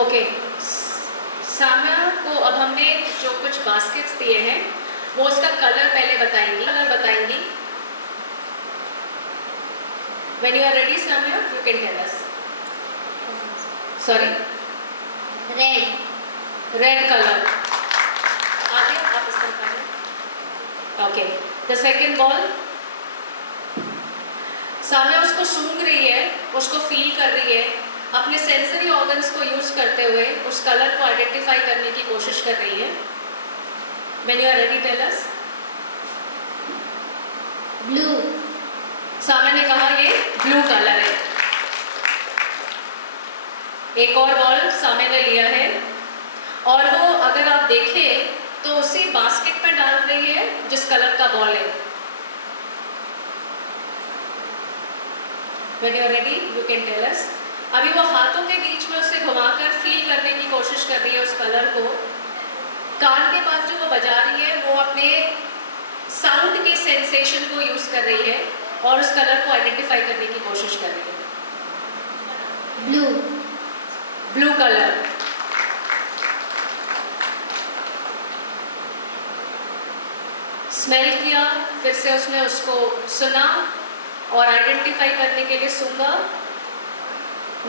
Okay, Samya को अब हमने जो कुछ बास्केट्स दिए हैं वो उसका कलर पहले बताएंगी। When you are ready, Samya, you can tell us. Sorry? Red color. आगे आप इस तरफ आइए. Okay. The second ball. Samya उसको सूंघ रही है, उसको फील कर रही है, अपने सेंसरी ऑर्गन्स को यूज करते हुए उस कलर को आइडेंटिफाई करने की कोशिश कर रही है. When you are ready, tell us. Blue. Samya ने कहा ये ब्लू कलर है. एक और बॉल साम्या ने लिया है और वो अगर आप देखें तो उसी बास्केट में डाल रही है जिस कलर का बॉल है. When you are ready, you can tell us. अभी वो हाथों के बीच में उसे घुमाकर फील करने की कोशिश कर रही है उस कलर को. कान के पास जो वो बजा रही है वो अपने साउंड के सेंसेशन को यूज कर रही है और उस कलर को आइडेंटिफाई करने की कोशिश कर रही है. Blue colour. स्मेल किया, फिर से उसने उसको सुना और आइडेंटिफाई करने के लिए सूंघा.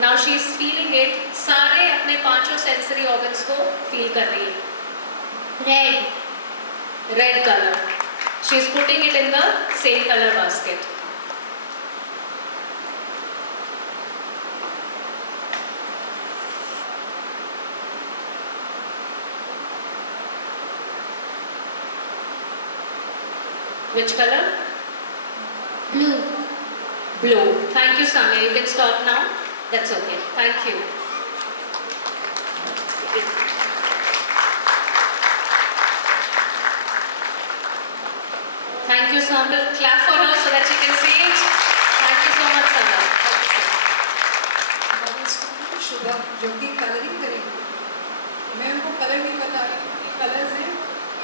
Now she is feeling it. सारे अपने पांचों सेंसरी ऑर्गन्स को फील कर रही है. Red colour. She is putting it in the same colour basket. Which color? Blue. Thank you, Samya. You can stop now. That's okay. Thank you. Thank you, Samya. Clap for her so that she can see it. Thank you so much, Samya. शुभा जो कि colouring करेगी, मैं उनको colour नहीं बता रही हूँ, colours हैं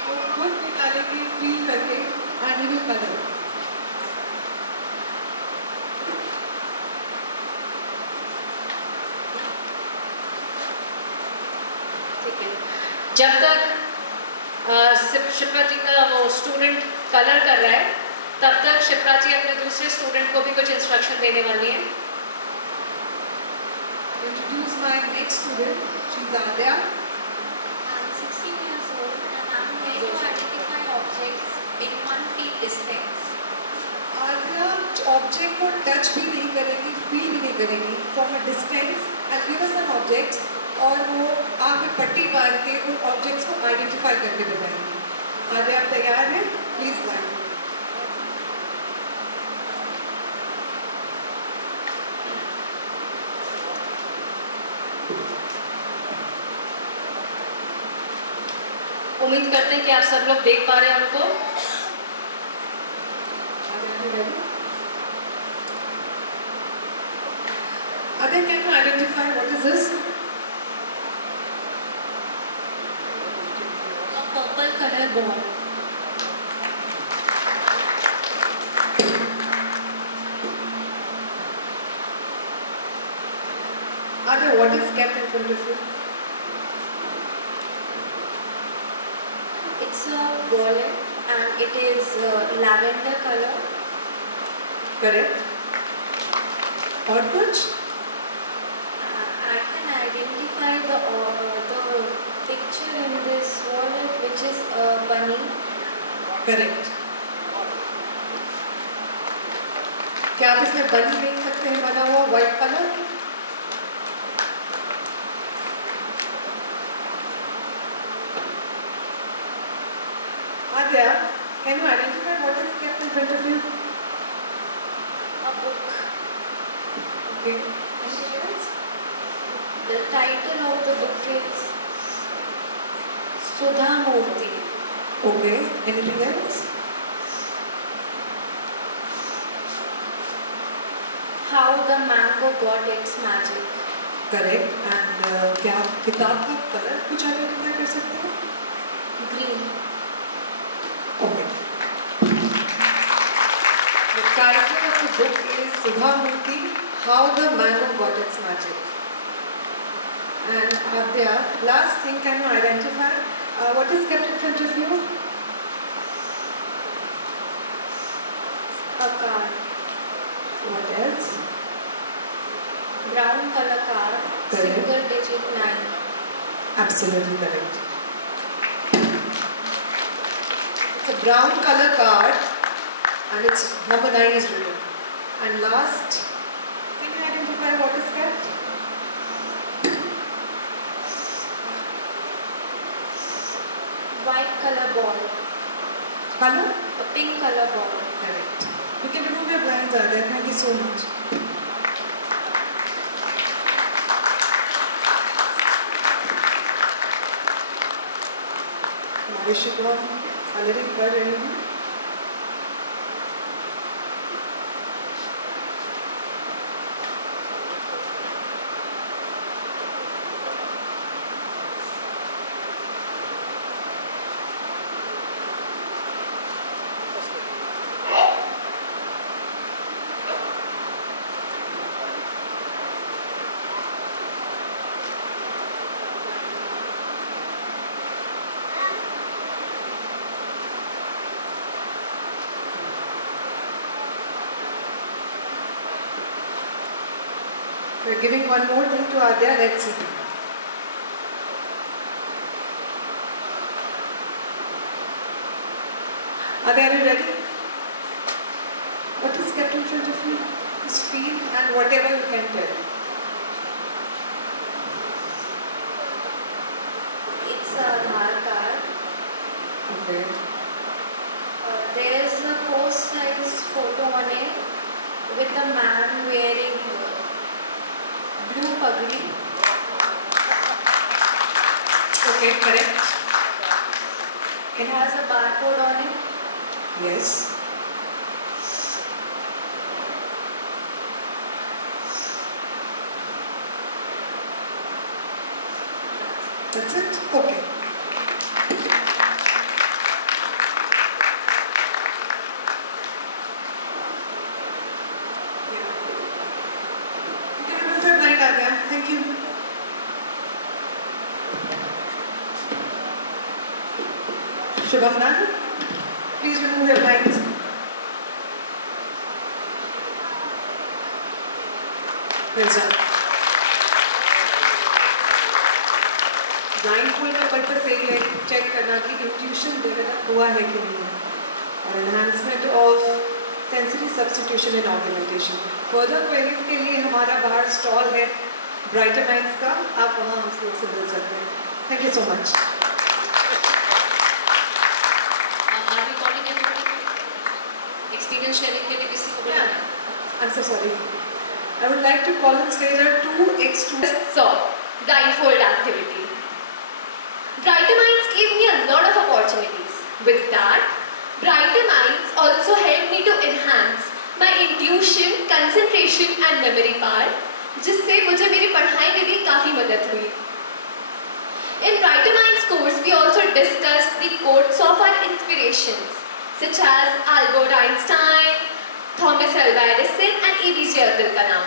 वो खुद निकालेंगे फील करके एंड विल कलर. ठीक है. जब तक शिप्रा जी का वो स्टूडेंट कलर कर रहा है तब तक शिप्रा जी अपने दूसरे स्टूडेंट को भी कुछ इंस्ट्रक्शन देने वाली है. Introduce my next student. She's Adya. I'm 16 years old and I'm here to identify objects in 1 feet distance. Adya object को टच भी नहीं करेगी, फील भी नहीं करेगी. From a distance I give us an object और वो आँख में पट्टी बांध के उन ऑब्जेक्ट्स को आइडेंटिफाई करके बताएंगी. आद्या आप तैयार हैं? Please bye. उम्मीद करते हैं कि आप सब लोग देख पा रहे हैं उनको. Adya, can you identify what is this? A purple color ball. Adya, what is kept in front of you? It's a wallet and it is lavender color. Correct. और कुछ? I can identify the picture in this wallet, which is a bunny. Correct. क्या आप इसमें बनी देख सकते हैं बना हुआ white colour? Adya, can you identify what is kept in front of you? A book. Okay. Anything else? The title of the book is Sudha Murti. Okay. Anything else? How the mango got its magic. Correct. And क्या आप किताब का colour कुछ identify कर सकते हैं? Green. Okay. The title of the book is Sudha Murti, how the mango got its magic. And Adya, last thing, can you identify what is kept in front of you? A card. What else? Brown color card. Correct. Single digit 9. Absolutely correct. It's a brown color card and its number 9 is written. And last, can you identify what is kept? White color ball. Color? A pink color ball. Correct. You can remove your blinds, Adya. Thank you so much. Marishika, coloring कर रही हूँ. We're giving one more thing to Adya. Let's see. Adya, are you ready? What is kept in front of you? Just feel and whatever you can tell. It's a Aadhaar card. Okay. There's a post-size photo on it with a man wearing blue pagri. Okay, correct. It has a barcode on it. Yes. That's it? Okay. You can remove your blind, Adya. Thank you. Shubhavna, please remove your blinds. Well done. Blindfold का purpose यही है check करना कि intuition develop हुआ है कि नहीं और enhancement of sensory substitution in organization. Further queries के लिए हमारा बाहर स्टॉल है ब्राइटर माइंड्स का, आप वहाँ हमसे उससे मिल सकते हैं. Thank you so much. Experience sharing के लिए किसी को बुलाना है? I'm so sorry. I would like to call on stage our 2x2. So, blindfold activity. Brighter Minds gave me a lot of opportunities. With that, Brighter Minds also helped me to enhance my intuition, concentration and memory power, जिससे मुझे मेरी पढ़ाई में भी काफ़ी मदद हुई. In Brighter Minds course, we also discussed the quotes of our inspirations, such as Albert Einstein, Thomas Alva Edison and APJ Abdul Kalam.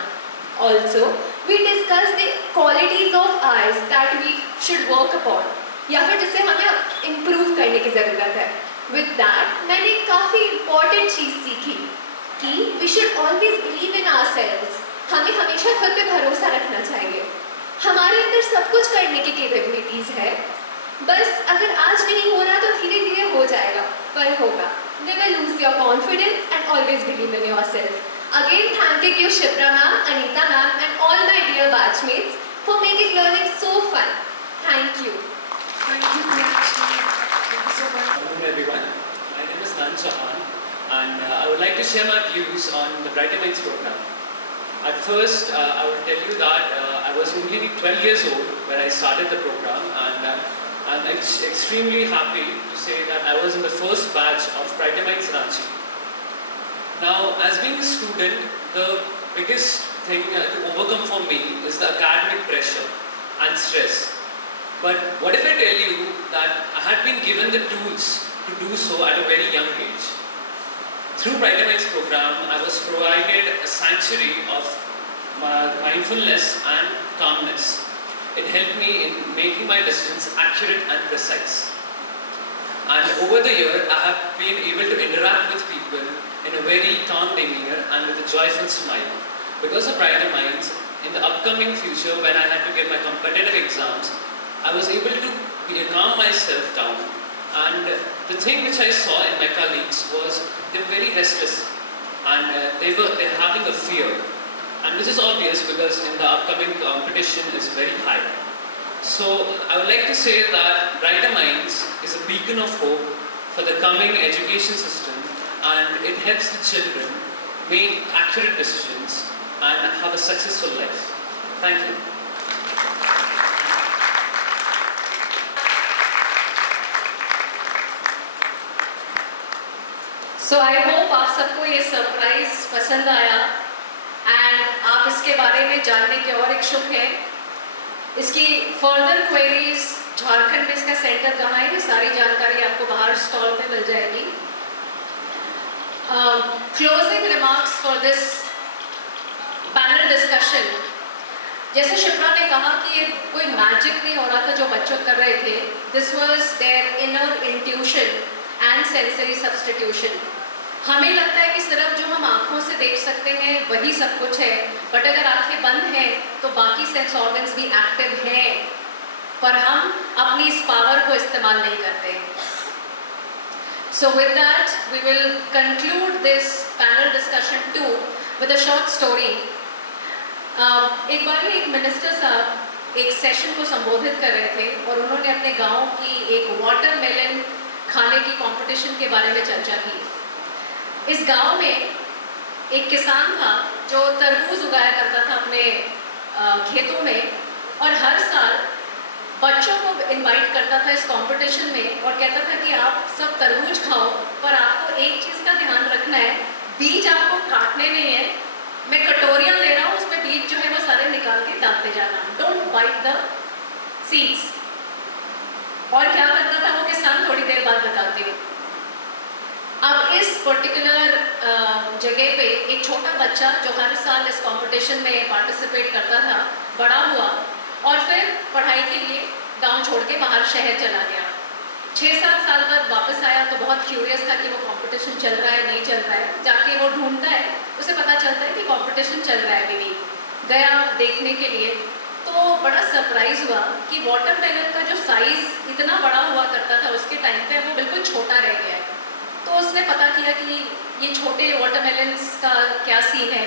Also, we discussed the qualities of ours that we should work upon, या फिर जिसे हमें improve करने की ज़रूरत है. With that, मैंने काफ़ी important चीज़ सीखी कि we should always believe in ourselves. हमें हमेशा खुद पे भरोसा रखना चाहिए. हमारे अंदर सब कुछ करने की कैपेबिलिटीज़ है, बस अगर आज नहीं हो रहा तो धीरे धीरे हो जाएगा, पर होगा. Never lose your confidence and always believe in yourself. Again, thanking you Shipra ma'am, Anita ma'am and all my dear batchmates for making learning so fun. Thank you. Thank you, Thank you so much. Hello everyone, my name is Nan Chauhan and I would like to share my views on the Brighter Minds program. At first, I will tell you that I was only 12 years old when I started the program, and I'm extremely happy to say that I was in the first batch of Brighter Minds Ranchi. Now, as being a student, the biggest thing to overcome for me is the academic pressure and stress. But what if I tell you that I had been given the tools to do so at a very young age? Through Brighter Minds program, I was provided a sanctuary of mindfulness and calmness. It helped me in making my decisions accurate and precise. And over the year, I have been able to interact with people in a very calm demeanor and with a joyful smile. Because of Brighter Minds, in the upcoming future when I had to give my competitive exams, I was able to calm myself down. And the thing which I saw in my colleagues was they were very restless and they're having a fear. And which is obvious because in the upcoming competition is very high. So I would like to say that Brighter Minds is a beacon of hope for the coming education system, and it helps the children make accurate decisions and have a successful life. Thank you. So I hope आप सबको ये surprise पसंद आया and आप इसके बारे में जानने के और इच्छुक हैं. इसकी फर्दर क्वेरीज झारखंड में इसका सेंटर कहाँ है, ये सारी जानकारी आपको बाहर स्टॉल पे मिल जाएगी. Closing remarks for this panel discussion. जैसे शिप्रा ने कहा कि ये कोई मैजिक नहीं हो रहा था जो बच्चों कर रहे थे. This was their inner intuition and sensory substitution. हमें लगता है कि सिर्फ जो हम आँखों से देख सकते हैं वही सब कुछ है, बट अगर आँखें बंद हैं तो बाकी सेंस ऑर्गन्स भी एक्टिव हैं, पर हम अपनी इस पावर को इस्तेमाल नहीं करते. So with that we will conclude this panel discussion 2 with a short story. एक बार एक मिनिस्टर साहब एक सेशन को संबोधित कर रहे थे और उन्होंने अपने गाँव की एक वाटरमेलन खाने की कंपटीशन के बारे में चर्चा की. इस गांव में एक किसान था जो तरबूज उगाया करता था अपने खेतों में, और हर साल बच्चों को इनवाइट करता था इस कंपटीशन में और कहता था कि आप सब तरबूज खाओ, पर आपको एक चीज़ का ध्यान रखना है, बीज आपको काटने नहीं है. मैं कटोरियाँ ले रहा हूँ, उसमें बीज जो है वो सारे निकाल के डालते जाना. Don't bite the seeds. और क्या करता था वो किसान, थोड़ी देर बाद बताती हूँ. अब इस पर्टिकुलर जगह पे एक छोटा बच्चा जो हर साल इस कंपटीशन में पार्टिसिपेट करता था बड़ा हुआ और फिर पढ़ाई के लिए गांव छोड़ के बाहर शहर चला गया. 6-7 साल बाद वापस आया तो बहुत क्यूरियस था कि वो कंपटीशन चल रहा है नहीं चल रहा है. जाके वो ढूंढता है, उसे पता चलता है कि कंपटीशन चल रहा है. अभी गया देखने के लिए तो बड़ा सरप्राइज हुआ कि वाटरमेलन का जो साइज़ इतना बड़ा हुआ करता था उसके टाइम पे वो बिल्कुल छोटा रह गया है. तो उसने पता किया कि ये छोटे वाटरमेलन्स का क्या सीन है.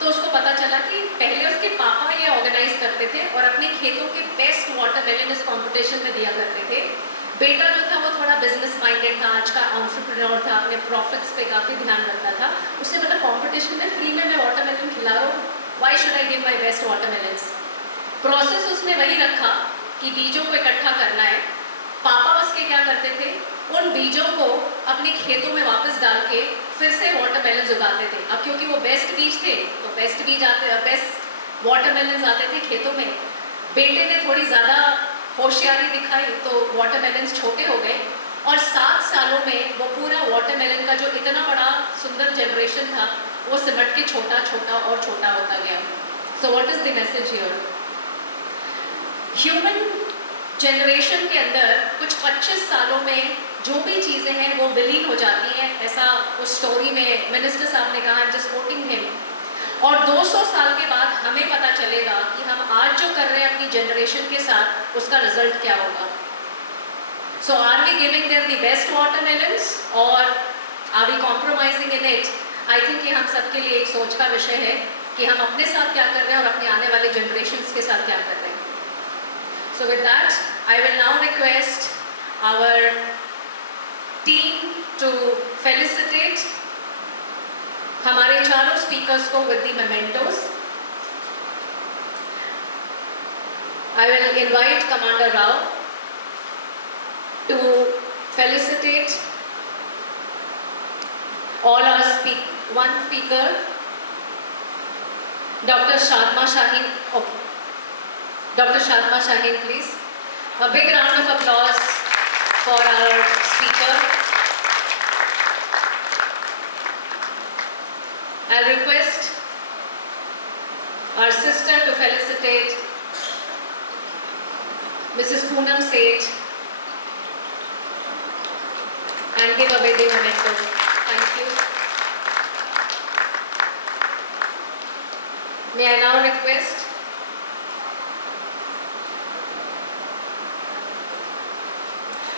तो उसको पता चला कि पहले उसके पापा ये ऑर्गेनाइज करते थे और अपने खेतों के बेस्ट वाटरमेलन इस कंपटीशन में दिया करते थे. बेटा जो था वो थोड़ा बिजनेस माइंडेड था, आज का एंटरप्रेन्योर था, अपने प्रॉफिट्स पे काफ़ी ध्यान रखता था. उसने मतलब कंपटीशन में फ्री में मैं वाटरमेलन खिला रहा हूँ, why should I give my best watermelons. Process उसने वही रखा कि बीजों को इकट्ठा करना है. पापा उसके क्या करते थे, उन बीजों को अपने खेतों में वापस डाल के फिर से वाटरमेलन उगाते थे. अब क्योंकि वो बेस्ट बीज थे तो बेस्ट वाटरमेलन आते थे खेतों में. बेटे ने थोड़ी ज़्यादा होशियारी दिखाई तो वाटरमेलन छोटे हो गए और 7 सालों में वो पूरा वाटरमेलन का जो इतना बड़ा सुंदर जनरेशन था वो सिमट के छोटा छोटा और छोटा होता गया. So what is the message here? Human generation के अंदर कुछ 25 सालों में जो भी चीज़ें हैं वो विलीन हो जाती हैं, ऐसा उस स्टोरी में मिनिस्टर साहब ने कहा. Just coating him. और 200 साल के बाद हमें पता चलेगा कि हम आज जो कर रहे हैं अपनी जनरेशन के साथ उसका रिजल्ट क्या होगा. So are we giving them the best watermelons और are we compromising in it? I think ये हम सबके लिए एक सोच का विषय है कि हम अपने साथ क्या कर रहे हैं और अपने आने वाले जनरेशन्स के साथ क्या कर रहे हैं. So with that, I will now request our team to felicitate हमारे चारों speakers को with the mementos. I will invite Commander Rao to felicitate all our one speaker, Dr. Shadma Shaheen. Okay. Dr. Shadma Shaheen, please. A big round of applause for our speaker. I'll request our sister to felicitate, Mrs. Poonam Seth, and give away the memento. Thank you. May I now request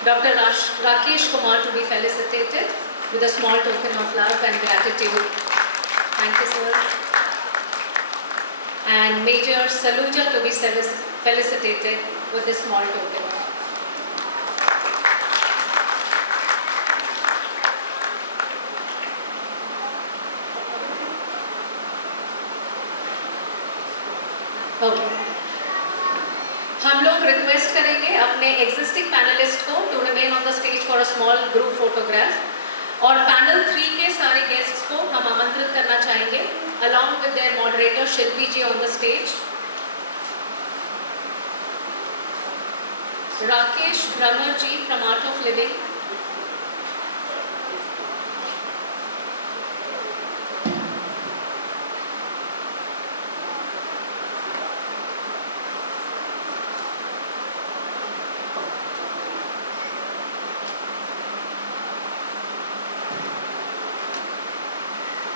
Dr. Rakesh Kumar to be felicitated with a small token of love and gratitude. Thank you, sir. And Major Saluja to be felicitated with a small token. Okay. हम लोग request करेंगे अपने existing panelist को to remain on the stage for a small group photograph और panel 3 के सारे guests को हम आमंत्रित करना चाहेंगे along with their moderator Shilpi ji on the stage. Rakesh Brahmar ji from art of living,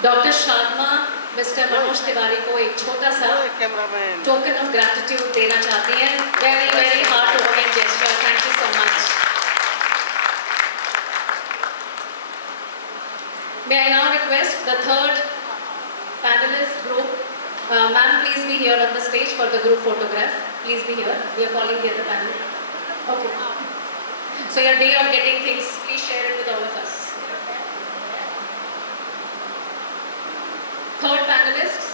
doctor Shadma mister Manoj Tiwari को एक छोटा सा टोकन ऑफ ग्रैटिट्यूड देना चाहती हैं। Very very heart warming gesture, thank you so much. May I now request the third panelist group, ma'am please be here on the stage for the group photograph, please be here, we are calling the other panel. Okay, so your day of getting things, please share it with all of us. Third panelists,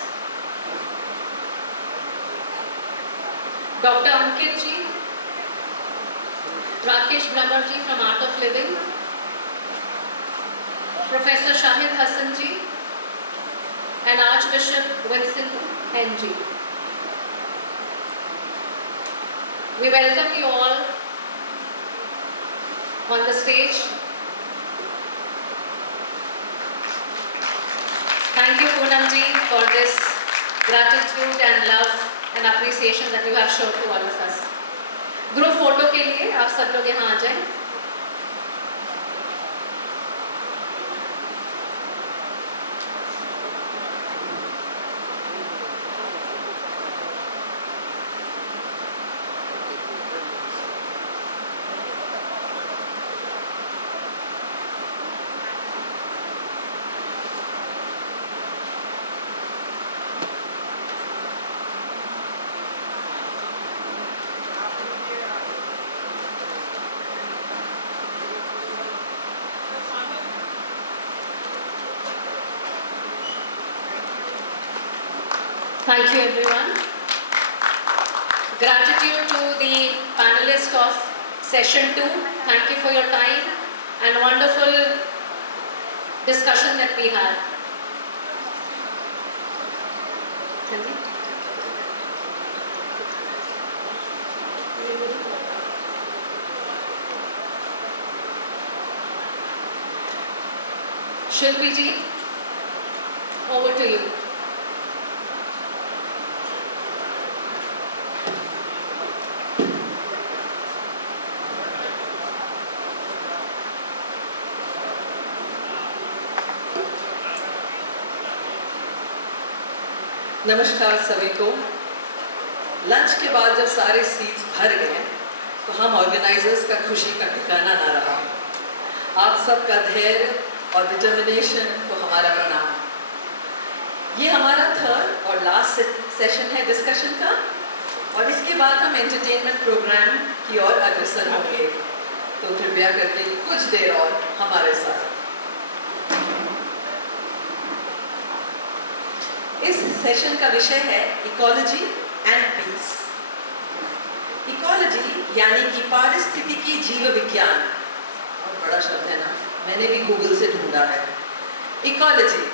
Dr. Ankit ji, Rakesh Brahmar ji from Art of Living, Professor Shahid Hassan ji, and Archbishop Vincent N. G. We welcome you all on the stage. Thank you, Poonam ji, for this gratitude and love and appreciation that you have shown to all of us. Group photo के लिए आप सब लोग यहाँ आ जाएं। Thank you everyone. Gratitude to the panelists of session 2. Thank you for your time and wonderful discussion that we had. Shilpi ji, over to you. नमस्कार सभी को। लंच के बाद जब सारे सीट्स भर गए तो हम ऑर्गेनाइजर्स का खुशी का ठिकाना ना रहा। आप सबका धैर्य और डिटर्मिनेशन को हमारा प्रणाम। ये हमारा थर्ड और लास्ट सेशन है डिस्कशन का और इसके बाद हम एंटरटेनमेंट प्रोग्राम की ओर अग्रसर होंगे, तो कृपया करके कुछ देर और हमारे साथ। इस सेशन का विषय है इकोलॉजी एंड पीस। इकोलॉजी यानी कि पारिस्थितिकी जीव विज्ञान, बहुत बड़ा शब्द है ना, मैंने भी गूगल से ढूंढा है। इकोलॉजी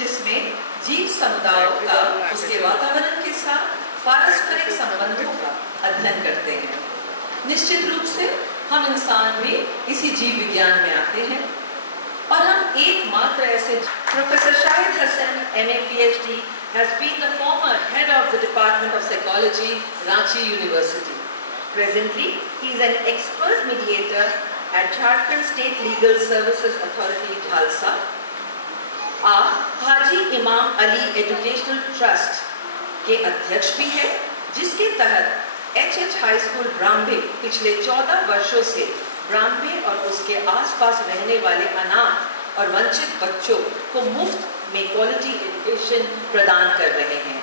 जिसमें जीव समुदायों का उसके वातावरण के साथ पारस्परिक संबंधों का अध्ययन करते हैं। निश्चित रूप से हम इंसान भी इसी जीव विज्ञान में आते हैं और हम एकमात्र ऐसे professor Shahid Hasan MA PhD has been the former head of the Department of Psychology, Ranchi University. Presently, he is an expert mediator at Jharkhand State Legal Services Authority, Jhalsa. आप हाजी इमाम अली एजुकेशनल ट्रस्ट के अध्यक्ष भी हैं, जिसके तहत एचएच हाई स्कूल ब्राह्मणे पिछले 14 वर्षों से ब्राह्मणे और उसके आसपास रहने वाले अनाथ और वंचित बच्चों को मुफ्त में क्वालिटी एजुकेशन प्रदान कर रहे हैं.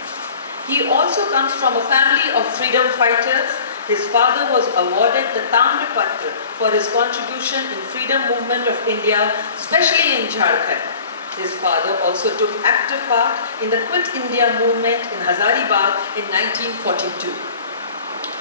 He also comes from a family of freedom fighters. His father was awarded the Tamra Patra for his contribution in freedom movement of India, especially in Jharkhand. His father also took active part in the Quit India movement in Hazaribagh in 1942.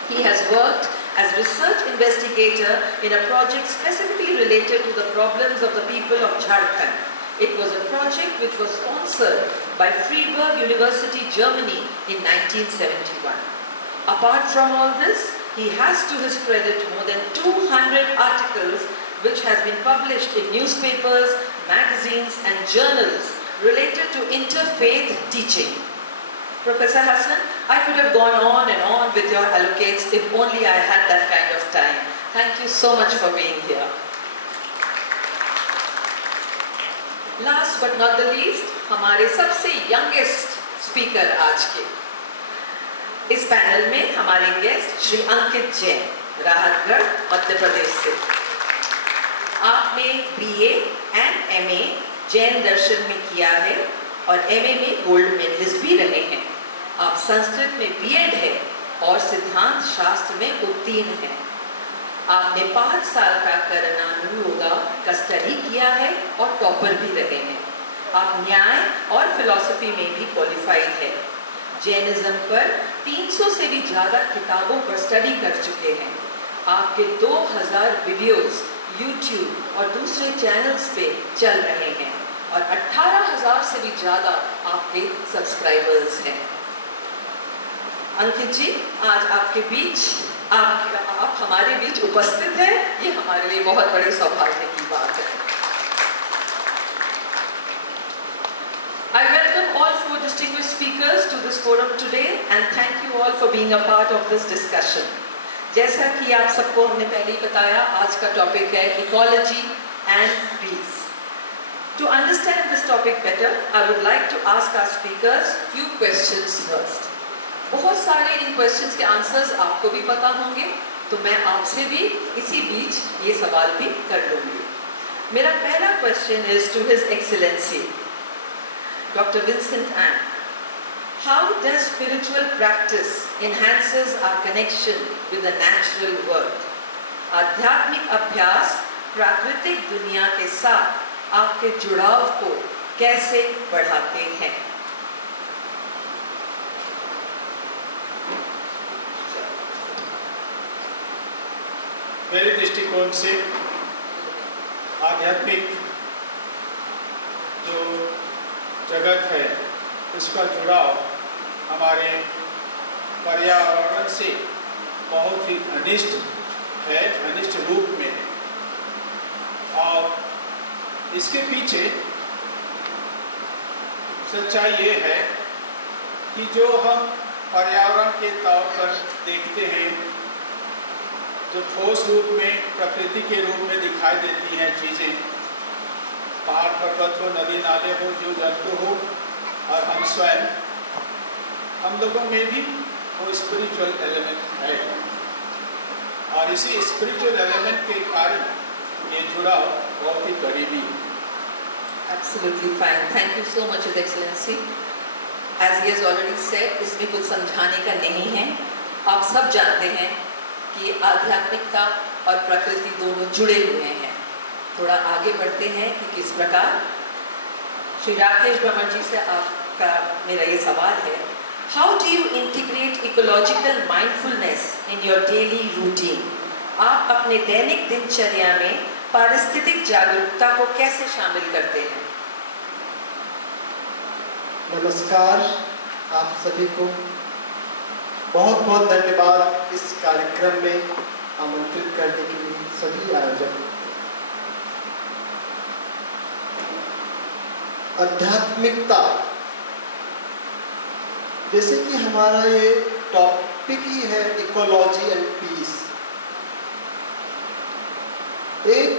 He has worked as research investigator in a project specifically related to the problems of the people of Jharkhand. It was a project which was sponsored by Freiburg University, Germany in 1971. Apart from all this, he has to his credit more than 200 articles which has been published in newspapers, magazines and journals related to interfaith teaching. Professor Hassan, I could have gone on and on with your allocates if only I had that kind of time. Thank you so much for being here. Last but not the least, हमारे सबसे youngest speaker आज के. इस panel में हमारे guest Shri अंकित जैन, राहतगढ़, मध्य प्रदेश से. आपने BA and MA Jain दर्शन में किया है और MA में गोल्ड मेडलिस्ट भी रहे हैं. आप संस्कृत में B.Ed है और सिद्धांत शास्त्र में उत्तीर्ण हैं. आपने 5 साल का करणानुयोगा का स्टडी किया है और टॉपर भी रहे हैं. आप न्याय और फिलॉसफी में भी क्वालिफाइड है. जैनिज्म पर 300 से भी ज़्यादा किताबों पर स्टडी कर चुके हैं. आपके 2000 वीडियोस YouTube और दूसरे चैनल्स पे चल रहे हैं और 18,000 से भी ज़्यादा आपके सब्सक्राइबर्स हैं. अंकित जी, आज आपके बीच आप हमारे बीच उपस्थित हैं, ये हमारे लिए बहुत बड़े सौभाग्य की बात है. I welcome all 4 distinguished speakers to this forum today and thank you all for being a part of this discussion. जैसा कि आप सबको हमने पहले ही बताया, आज का टॉपिक है ecology and peace. To understand this topic better, I would like to ask our speakers few questions first. बहुत सारे इन क्वेश्चंस के आंसर्स आपको भी पता होंगे, तो मैं आपसे भी इसी बीच ये सवाल भी कर लूँगी. मेरा पहला question is to his excellency Dr. Vincent Ann. How does spiritual practice enhances our connection with the natural world? आध्यात्मिक अभ्यास प्राकृतिक दुनिया के साथ आपके जुड़ाव को कैसे बढ़ाते हैं? मेरे दृष्टिकोण से आध्यात्मिक जो जगत है उसका जुड़ाव हमारे पर्यावरण से बहुत ही घनिष्ठ है, घनिष्ठ रूप में है. और इसके पीछे सच्चाई ये है कि जो हम पर्यावरण के तौर पर देखते हैं, जो ठोस रूप में प्रकृति के रूप में दिखाई देती हैं चीज़ें, पहाड़ पर्वत हो, नदी नाले हो, जीव जंतु हो और हम स्वयं, हम लोगों में भी वो स्पिरिचुअल एलिमेंट है. और इसी स्पिरिचुअल एलिमेंट के कारण ये जुड़ाव बहुत ही करीबी है. Absolutely fine. Thank you so much, His Excellency. As he has already said, इसमें कुछ समझाने का नहीं है. आप सब जानते हैं कि आध्यात्मिकता और प्रकृति दोनों जुड़े हुए हैं. थोड़ा आगे बढ़ते हैं कि किस प्रकार. श्री राकेश ब्रह्मण जी से आपका मेरा ये सवाल है, How do you integrate ecological mindfulness in your daily routine? आप अपने दैनिक दिनचर्या में पारिस्थितिक जागरूकता को कैसे शामिल करते हैं? नमस्कार आप सभी को. बहुत बहुत धन्यवाद इस कार्यक्रम में आमंत्रित करने के लिए सभी आयोजक. आध्यात्मिकता जैसे कि हमारा ये टॉपिक ही है इकोलॉजी एंड पीस। एक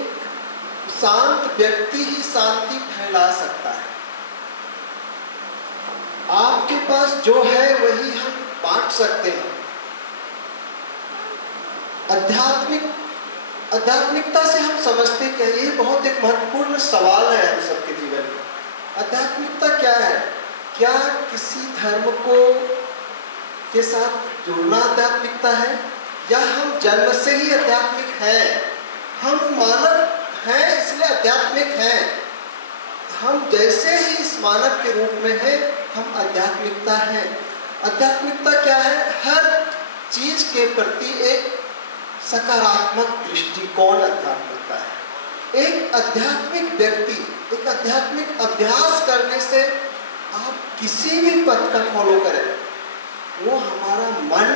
शांत व्यक्ति ही शांति फैला सकता है। आपके पास जो है वही हम बांट सकते हैं। आध्यात्मिकता से हम समझते क्या, ये बहुत एक महत्वपूर्ण सवाल है हम सबके जीवन में। आध्यात्मिकता क्या है? क्या किसी धर्म को के साथ जुड़ना आध्यात्मिकता है, या हम जन्म से ही आध्यात्मिक हैं? हम मानव हैं इसलिए आध्यात्मिक हैं। हम जैसे ही इस मानव के रूप में हैं हम आध्यात्मिकता हैं। आध्यात्मिकता क्या है? हर चीज के प्रति एक सकारात्मक दृष्टिकोण आध्यात्मिकता है। एक आध्यात्मिक व्यक्ति एक आध्यात्मिक अभ्यास करने से आप किसी भी पथ का फॉलो करें, वो हमारा मन,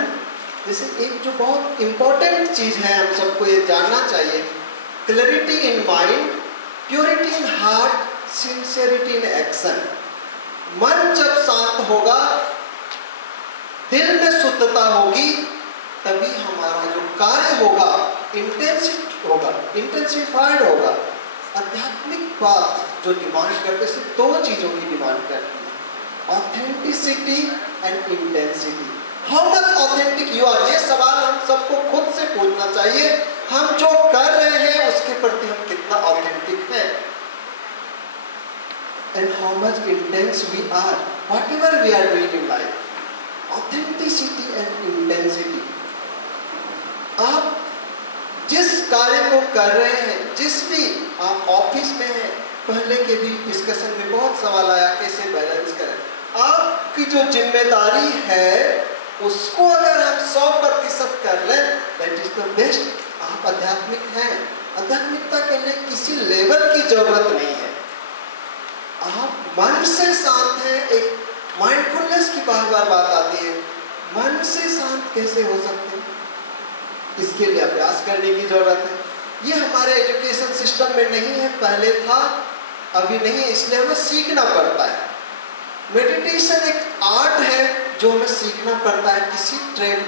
जैसे एक जो बहुत इंपॉर्टेंट चीज है हम सबको ये जानना चाहिए, clarity in mind, purity in heart, sincerity in action. मन जब शांत होगा, दिल में शुद्धता होगी, तभी हमारा जो कार्य होगा इंटेंसिफाइड होगा। आध्यात्मिक बात जो डिमांड करते हैं सिर्फ 2 चीजों की डिमांड करती है, authenticity and intensity. How much authentic you are, ये सवाल हम सबको खुद से पूछना चाहिए। हम जो कर रहे हैं उसके प्रति हम कितना ऑथेंटिक हैं, and how much intense we are whatever we are doing in life. Authenticity and intensity. आप जिस कार्य को कर रहे हैं, जिस भी आप ऑफिस में हैं, पहले के भी डिस्कशन में बहुत सवाल आया कैसे बैलेंस करें। आपकी जो जिम्मेदारी है उसको अगर हम 100% कर लें, दैट इज द बेस्ट। आप आध्यात्मिक हैं। आध्यात्मिकता के लिए किसी लेवल की जरूरत नहीं है। आप मन से शांत हैं। एक माइंडफुलनेस की बार बार बात आती है, मन से शांत कैसे हो सकते हैं? इसके लिए अभ्यास करने की जरूरत है। ये हमारे एजुकेशन सिस्टम में नहीं है, पहले था, अभी नहीं है, इसलिए हमें सीखना पड़ता है। मेडिटेशन एक आर्ट है जो हमें सीखना पड़ता है। किसी ट्रेंड,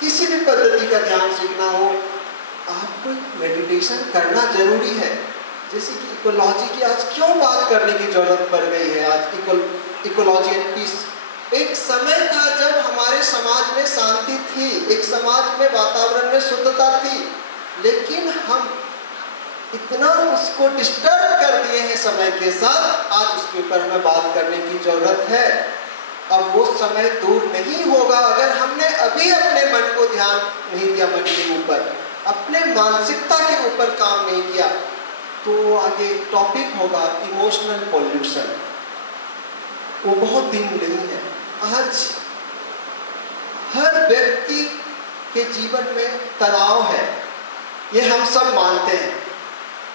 किसी भी पद्धति का ध्यान सीखना हो, आपको मेडिटेशन करना जरूरी है। जैसे कि इकोलॉजी की आज क्यों बात करने की जरूरत पड़ गई है, आज इकोलॉजी एंड पीस। एक समय था जब हमारे समाज में शांति थी, एक समाज में वातावरण में शुद्धता थी, लेकिन हम इतना उसको डिस्टर्ब कर दिए हैं समय के साथ। आज उसके ऊपर हमें बात करने की जरूरत है। अब वो समय दूर नहीं होगा अगर हमने अभी अपने मन को ध्यान नहीं दिया, मन के ऊपर, अपने मानसिकता के ऊपर काम नहीं किया, तो आगे टॉपिक होगा इमोशनल पॉल्यूशन। वो बहुत दिन नहीं है। आज हर व्यक्ति के जीवन में तनाव है, ये हम सब मानते हैं।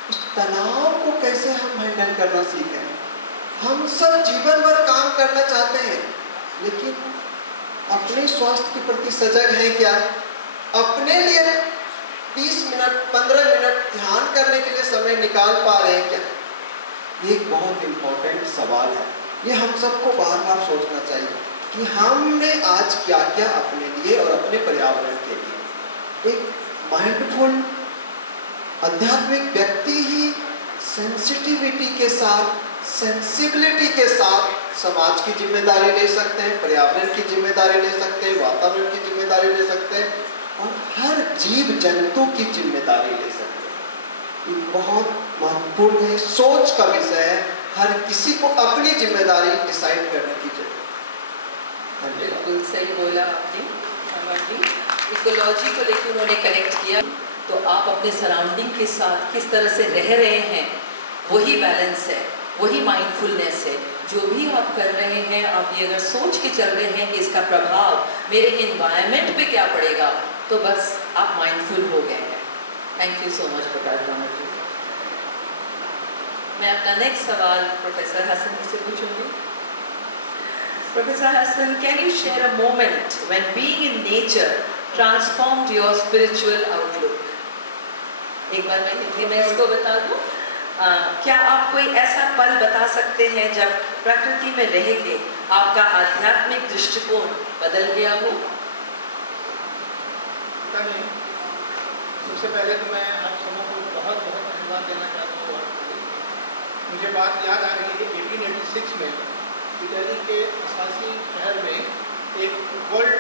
उस तनाव को कैसे हम हैंडल करना सीखें। हम सब जीवन भर काम करना चाहते हैं, लेकिन अपने स्वास्थ्य के प्रति सजग हैं क्या? अपने लिए 20 मिनट 15 मिनट ध्यान करने के लिए समय निकाल पा रहे हैं क्या? ये एक बहुत इम्पोर्टेंट सवाल है। ये हम सबको बार बार सोचना चाहिए कि हमने आज क्या क्या अपने लिए और अपने पर्यावरण के लिए। एक माइंडफुल आध्यात्मिक व्यक्ति ही सेंसिटिविटी के साथ, सेंसिबिलिटी के साथ समाज की जिम्मेदारी ले सकते हैं, पर्यावरण की जिम्मेदारी ले सकते हैं, वातावरण की जिम्मेदारी ले सकते हैं, और हर जीव जंतु की जिम्मेदारी ले सकते हैं। ये बहुत महत्वपूर्ण है, सोच का विषय है। हर किसी को अपनी जिम्मेदारी डिसाइड करने की जरूरत है। बिल्कुल सही बोला आपने अमर जी। इकोलॉजी को लेकर उन्होंने कनेक्ट किया, तो आप अपने सराउंडिंग के साथ किस तरह से रह रहे हैं, वही बैलेंस है, वही माइंडफुलनेस है। जो भी आप कर रहे हैं, आप ये अगर सोच के चल रहे हैं कि इसका प्रभाव मेरे एनवायरनमेंट पे क्या पड़ेगा, तो बस आप माइंडफुल हो गए हैं। Thank you so much professor Amar ji. मैं अपना नेक्स्ट सवाल प्रोफेसर हसन जी से पूछूंगी। Professor Hasan, can you share a moment when being in nature transformed your spiritual outlook? एक बार मैं हिंदी में इसको बता दूं। क्या आप कोई ऐसा पल बता सकते हैं जब प्रकृति में रह के आपका आध्यात्मिक दृष्टिकोण बदल गया हो? सबसे पहले तो मैं आप सबों को बहुत बहुत धन्यवाद देना चाहता हूँ। मुझे बात याद आ रही है 1886 में इटली के असासी शहर में एक वर्ल्ड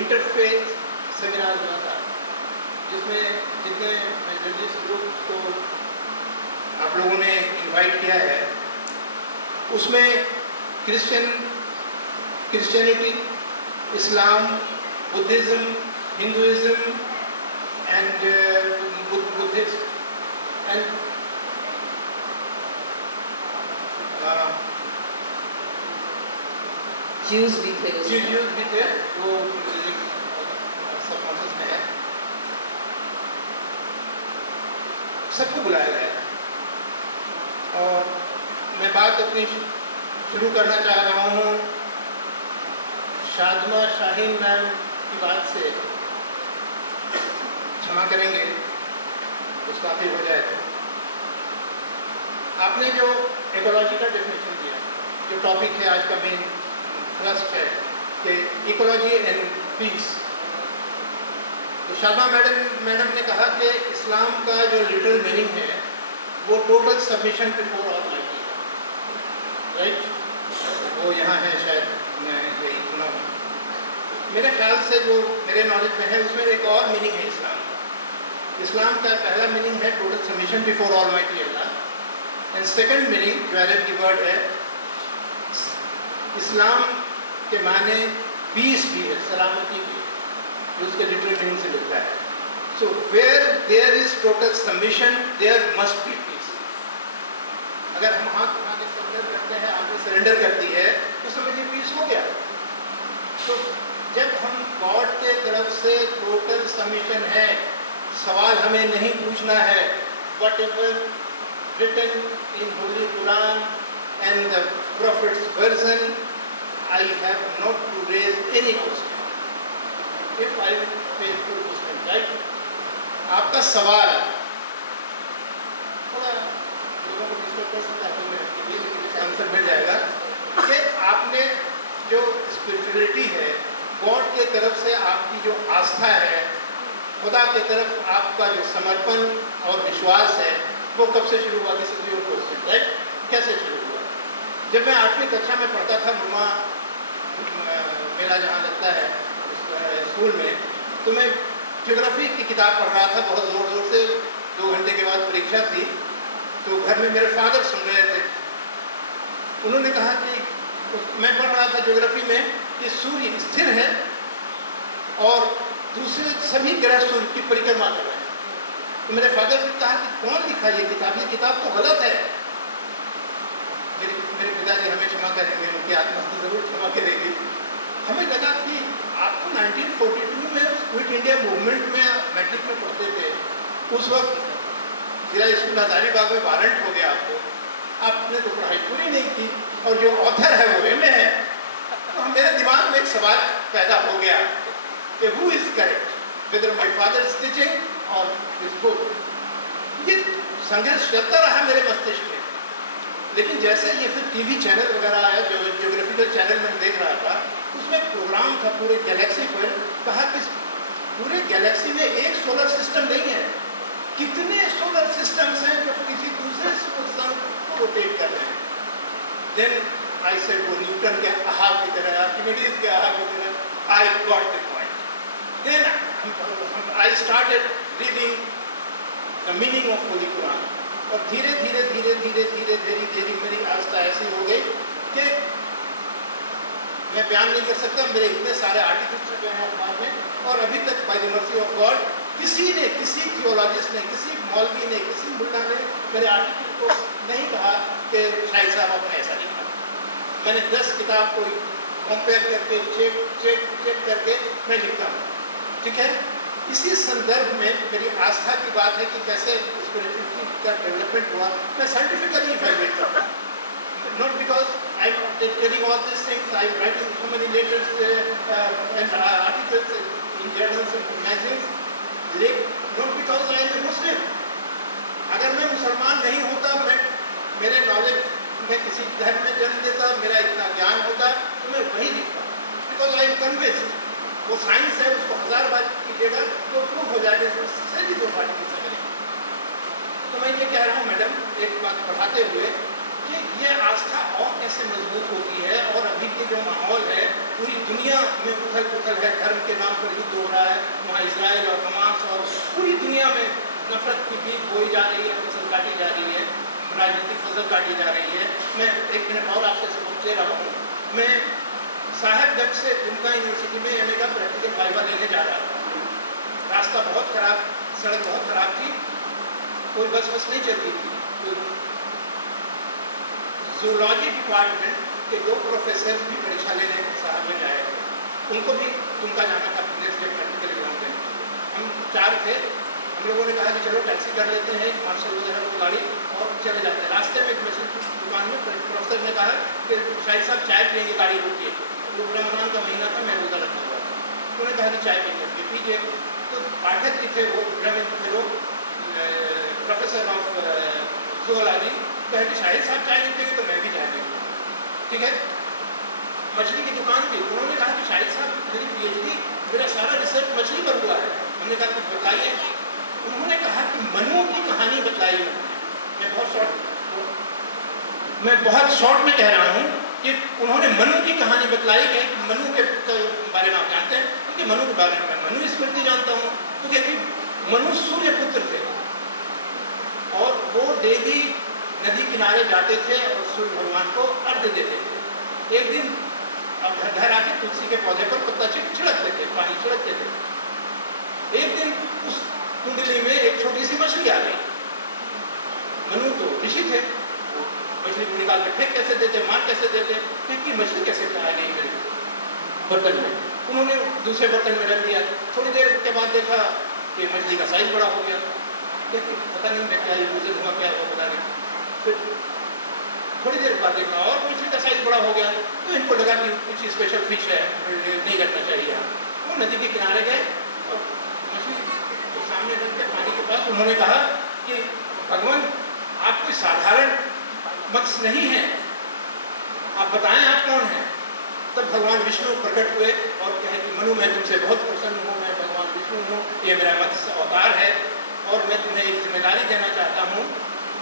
इंटरफेथ सेमिनार हुआ था, जिसमें जितने जर्नलिस्ट ग्रुप को आप लोगों ने इनवाइट किया है, उसमें Christianity, Islam, Buddhism, Hinduism and Buddhist and Jews भी थे, वो सब प्रोसेस में है, सबको बुलाया गया और मैं बात अपनी शुरू करना चाह रहा हूँ शादमा शाहीन मैम की बात से। क्षमा करेंगे उसका फिर हो जाए तो। आपने जो इकोलॉजी का डेफिनेशन दिया, जो टॉपिक है आज का मेन थ्रस्ट है कि इकोलॉजी एंड पीस, तो शर्मा मैडम ने कहा कि इस्लाम का जो लिटरल मीनिंग है वो टोटल सबमिशन बिफोर ऑलमाइटी है, राइट? वो यहाँ है, शायद मैं यही सुना हूँ। मेरे ख्याल से जो मेरे नॉलेज में है उसमें एक और मीनिंग है इस्लाम का पहला मीनिंग है total submission before almighty Allah, and second meaning जो अरब की वर्ड है, इस्लाम के माने पीस भी है, सलामती भी, जो उसके लिटरल मीनिंग से मिलता है। So where there is total submission there must be peace. अगर हम हाथ उठा के सरेंडर करते हैं, आगे सरेंडर करती है, तो समझिए पीस हो गया। तो जब हम गॉड के तरफ से टोटल सबमिशन है, सवाल हमें नहीं पूछना है whatever written in holy Quran and the prophet's version, I have not to raise any question if I faithful question, right? आपका सवाल थोड़ा लोगों को डिस्टर्ब कर सकता है, लेकिन आंसर मिल जाएगा कि आपने जो स्पिरिचुअलिटी है, गॉड के तरफ से आपकी जो आस्था है, खुदा की तरफ आपका जो समर्पण और विश्वास है, वो कब से शुरू हुआ? This is your question, right? कैसे शुरू हुआ? जब मैं 8वीं कक्षा में पढ़ता था, मुर्मा मेला जहाँ लगता है स्कूल में, तो मैं ज्योग्राफी की किताब पढ़ रहा था बहुत ज़ोर ज़ोर से। 2 घंटे के बाद परीक्षा थी, तो घर में मेरे फादर सुन रहे थे। उन्होंने कहा कि मैं पढ़ रहा था ज्योग्राफी में कि सूर्य स्थिर है और दूसरे सभी ग्रह सूर्य की परिक्रमा कर रहे हैं। तो मेरे फादर ने कहा कि कौन लिखा ये किताब तो गलत है। मेरे पिताजी हमें क्षमा करेंगे, उनकी आत्मा को जरूर क्षमा करेगी। हमें लगा कि आप तो 1942 में क्विट इंडिया मूवमेंट में मैट्रिक में पढ़ते थे, उस वक्त जिला स्कूल हजारीबाग में वारंट हो गया आपने तो पढ़ाई पूरी नहीं की, और जो ऑथर है वो एमए है। तो मेरे दिमाग में एक सवाल पैदा हो गया कि who is correct, whether my father's teaching or his book? ये संघर्ष चलता रहा मेरे मस्तिष्क में। लेकिन जैसे ये फिर टीवी चैनल वगैरह आया, जो ज्योग्राफिकल चैनल में देख रहा था, उसमें प्रोग्राम था पूरे गैलेक्सी पर, कहा कि पूरे गैलेक्सी में एक सोलर सिस्टम नहीं है, कितने सोलर सिस्टम्स हैं जो किसी दूसरे सन को रोटेट कर रहे हैं। देन आई सेड वो न्यूटन के आहा की तरह, आर्किमिडीज के आहा की तरह, I got the point. Then I started reading the meaning of holy Quran, और धीरे धीरे मेरी आस्था ऐसी हो गई कि मैं बयान नहीं कर सकता। मेरे इतने सारे आर्टिकल्स छपे हैं अखबार में, और अभी तक by the mercy of God किसी थियोलॉजिस्ट ने, किसी मौलवी ने, किसी मुल्ला ने मेरे आर्टिकल को नहीं कहा कि शाहिद साहब आपने ऐसा लिखा। मैंने 10 किताब को कंपेयर करके चेक करके मैं लिखता हूँ, ठीक है? इसी संदर्भ में मेरी आस्था की बात है कि कैसे स्पिरिचुअलिटी का डेवलपमेंट हुआ। मैं साइंटिफिकली इवैल्यूएट करता हूँ, not because I'm telling all these things, I'm writing so many letters and articles in journals and magazines, not because I am a Muslim. अगर मैं मुसलमान नहीं होता, मैं मेरे नॉलेज मैं किसी धर्म में जन्म लेता, मेरा इतना ज्ञान होता तो मैं वही लिखता, बिकॉज आई एम कन्विंस्ड। वो साइंस है, उसको 1000 बार कीजिएगा तो प्रूफ हो जाएगा, इसमें सही 2 बार की सकते। तो मैं ये कह रहा हूँ मैडम, एक बात बढ़ाते हुए कि ये आस्था और कैसे मजबूत होती है, और अभी के जो माहौल है, पूरी दुनिया में उथल पुथल है, धर्म के नाम पर युद्ध हो रहा है, वहाँ इसराइल और हमास और पूरी दुनिया में नफरत की बीज बोई जा रही है, फसल काटी जा रही है, राजनीतिक फसल काटी जा रही है। मैं 1 मिनट और आपसे सबूत दे रहा हूँ। मैं साहेबगंज से दुमका यूनिवर्सिटी में एमए का प्रैक्टिकल वाइवा लेने जा रहा था। रास्ता बहुत खराब, सड़क बहुत खराब थी, कोई बस नहीं चलती थी। जूलॉजी डिपार्टमेंट के 2 प्रोफेसर भी परीक्षा लेने साहेबगंज आए थे, उनको भी दुमका जाना था नेक्स्ट डे प्रैक्टिकल एग्जाम देने। हम 4 थे, हम लोगों ने कहा कि चलो टैक्सी कर लेते हैं, मार्शल वगैरह को गाड़ी, और चले जाते हैं। रास्ते में एक मशीन की दुकान में प्रोफेसर ने कहा कि शायद साहब चाय पियेंगे, गाड़ी रुकिए। वो रमजान का महीना था, मैं रोज़ा रखा हुआ था। उन्होंने कहा कि चाय पियेंगे, पीजिए। तो पाठक जी थे, वो प्रोफेसर ऑफ जूलॉजी, कहे कि शायद साहब चाय नहीं पियेंगे तो मैं भी चाय नहीं पीऊँगा, ठीक है। मछली की दुकान थी, उन्होंने कहा कि शायद साहब मेरी PhD, मेरा सारा रिसर्च मछली पर हुआ है। हमने कहा कुछ बताइए। उन्होंने कहा कि मनु की कहानी बताई उन्होंने। मैं बहुत शॉर्ट में कह रहा हूँ कि उन्होंने मनु की कहानी बतलाई है कि मनु के बारे में आप जानते हैं, क्योंकि मनु के बारे में मैं मनु स्मृति जानता हूँ, क्योंकि मनु सूर्य पुत्र थे और वो डेली नदी किनारे जाते थे और सूर्य भगवान को अर्घ्य देते थे। एक दिन अब घर आके तुलसी के पौधे पर पत्ता छिड़कते थे, पानी छिड़कते थे। एक दिन उस कुंडली में एक छोटी सी मछली आ गई। मनु तो ऋषि थे, मछली को निकाल के फेंक कैसे देते, मार कैसे देते, क्योंकि मछली कैसे आ गई मेरे बर्तन में। उन्होंने दूसरे बर्तन में रख दिया। थोड़ी देर के बाद देखा कि मछली का साइज बड़ा हो गया। देखिए पता नहीं मैं क्या यूजर हुआ, क्या हुआ पता नहीं। फिर थोड़ी देर बाद देखा और मछली का साइज बड़ा हो गया। तो इनको लगा कि कुछ स्पेशल फिश है, नहीं रखना चाहिए। वो नदी के किनारे गए और मछली के सामने रख के पानी के पास उन्होंने कहा कि भगवान आप कोई साधारण मत्स्य नहीं है, आप बताएं आप कौन हैं। तब भगवान विष्णु प्रकट हुए और कहे कि मनु मैं तुमसे बहुत प्रसन्न हूँ, मैं भगवान विष्णु हूँ, ये मेरा मत्स्य अवतार है और मैं तुम्हें एक जिम्मेदारी देना चाहता हूँ।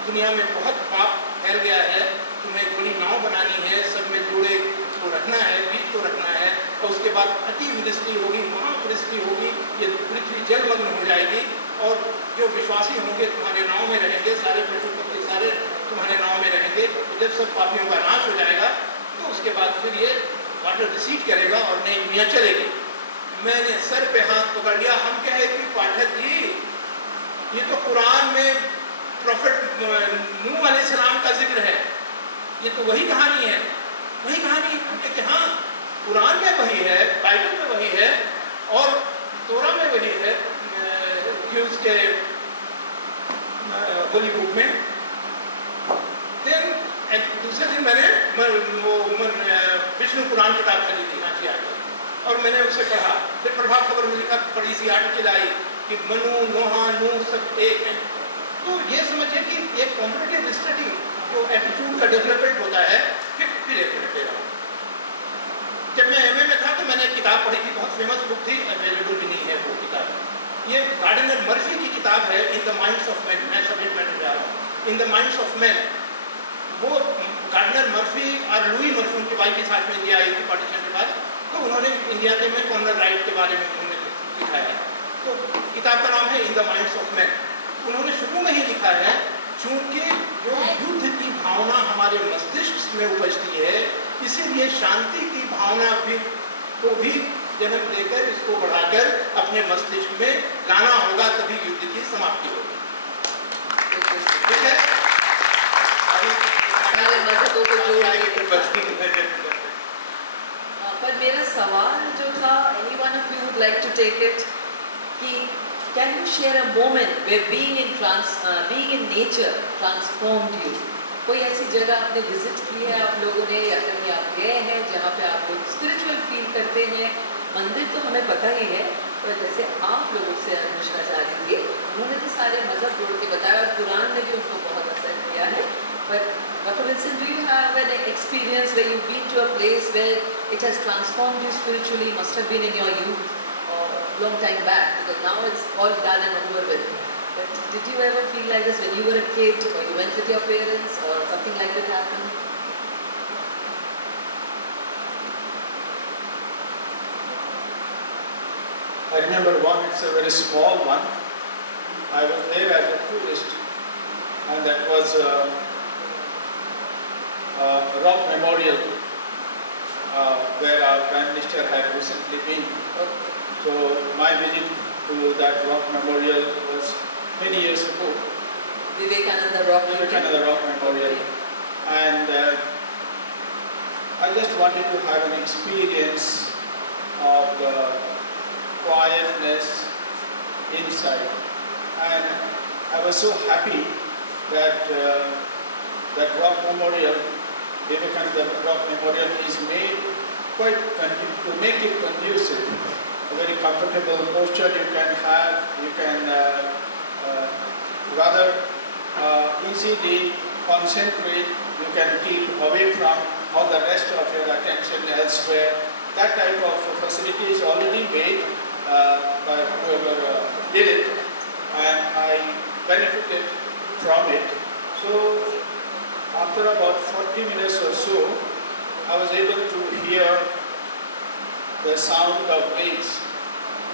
दुनिया में बहुत पाप फैल गया है, तुम्हें एक बड़ी नाव बनानी है, सब में जोड़े को रखना है, बीज को रखना है और उसके बाद अतिवृष्टि होगी, महावृष्टि होगी, ये पृथ्वी जलमग्न हो जाएगी और जो विश्वासी होंगे तुम्हारे नाव में रहेंगे, सारे पशु पक्षी सारे तुम्हारे नाव में रहेंगे। तो जब सब पापियों का नाश हो जाएगा तो उसके बाद फिर ये वाटर रिसीड करेगा और नई दुनिया चलेगी। मैंने सर पे हाथ पकड़ लिया। हम कहे कि पाठक जी ये तो कुरान में प्रॉफिट नूह अलैहिस्सलाम का जिक्र है, ये तो वही कहानी है, वही कहानी। हम कहे कि हाँ कुरान में वही है, बाइबल में वही है और तोरा में वही है, के होली बुक में। दूसरे दिन मैंने विष्णु पुराण किताब खरीदी रांची आकर और मैंने उसे पढ़ा। फिर प्रभात खबर में लिखा, बड़ी सी आर्टिकल आई कि मनु नोहा नूह सब एक हैं। तो ये समझिए कि एक कॉम्पिटिटिव स्टडी जो एटीट्यूड का डेवलपमेंट होता है। फिर एक मिनट ले रहा हूँ। जब मैं एमए में था तो मैंने एक किताब पढ़ी थी, बहुत फेमस बुक थी, अवेलेबल भी नहीं है वो किताब। ये गार्डनर मर्फी की किताब है, in the minds of man. मैं सब्जेक्ट मैटर जा रहा हूँ, in the minds of man. वो गार्डनर मर्फी और लुई मर्फी उनके भाई के साथ में इंडिया आई थी पार्टीशन के बाद, तो उन्होंने इंडिया के में कॉमन राइट के बारे में उन्होंने लिखा है। तो किताब का नाम है in the minds of man. उन्होंने शुरू में ही लिखा है, चूंकि जो युद्ध की भावना हमारे मस्तिष्क में उपजती है, इसीलिए शांति की भावना को भी जन्म देकर इसको बढ़ाकर अपने मस्तिष्क में लाना होगा, तभी युद्ध की समाप्ति होगी। ठीक है? पर मेरा सवाल जो था, any one of you would like to take it, कि can you share a moment where being in nature transformed you? कोई ऐसी जगह आपने विजिट की है आप लोगों ने, या कहीं आप गए हैं जहाँ पे आप लोग स्पिरिचुअल फील करते हैं? मंदिर तो हमें पता ही है, पर जैसे आप लोगों से अनुष्का जा रही थी, उन्होंने तो सारे मजहब जोड़ के बताया और कुरान ने भी उनको बहुत असर किया है। पर what will Vincent, do you have an experience where you've been to a place where it has transformed you spiritually? Must have been in your youth or long time back, because now it's all done and over with. But did you ever feel like this when you were a kid, or you went with your parents, or something like that happened? I remember one, it's a very small one. I was there as a tourist, and that was Rock Memorial, where our Prime Minister had recently been. So my visit to that Rock Memorial was many years ago. Vivekananda Rock Memorial. And I just wanted to have an experience of quietness inside. And I was so happy that that Rock Memorial, Vivekananda Rock Memorial, is made quite to make it conducive. A very comfortable posture you can have. You can rather easily concentrate. You can keep away from all the rest of your attention elsewhere. That type of facility is already made by whoever did it, and I benefited from it. So after about 40 minutes or so, I was able to hear the sound of waves.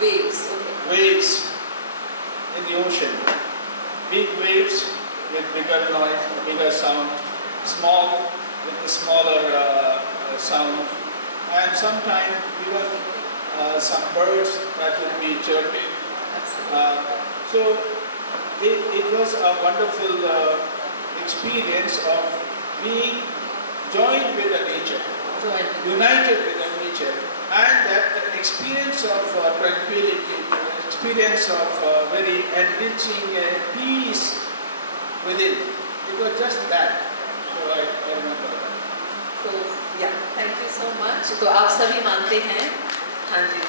Waves, okay. Waves in the ocean. Big waves with bigger noise, bigger sound. Small with a smaller sound. And sometimes even some birds that would be chirping. So it was a wonderful experience of being joined with the nature, united with the nature, and that experience of tranquility, experience of very enriching peace within. It was just that. So I remember that. So yeah, thank you so much. तो आप सभी मानते हैं, हाँ जी,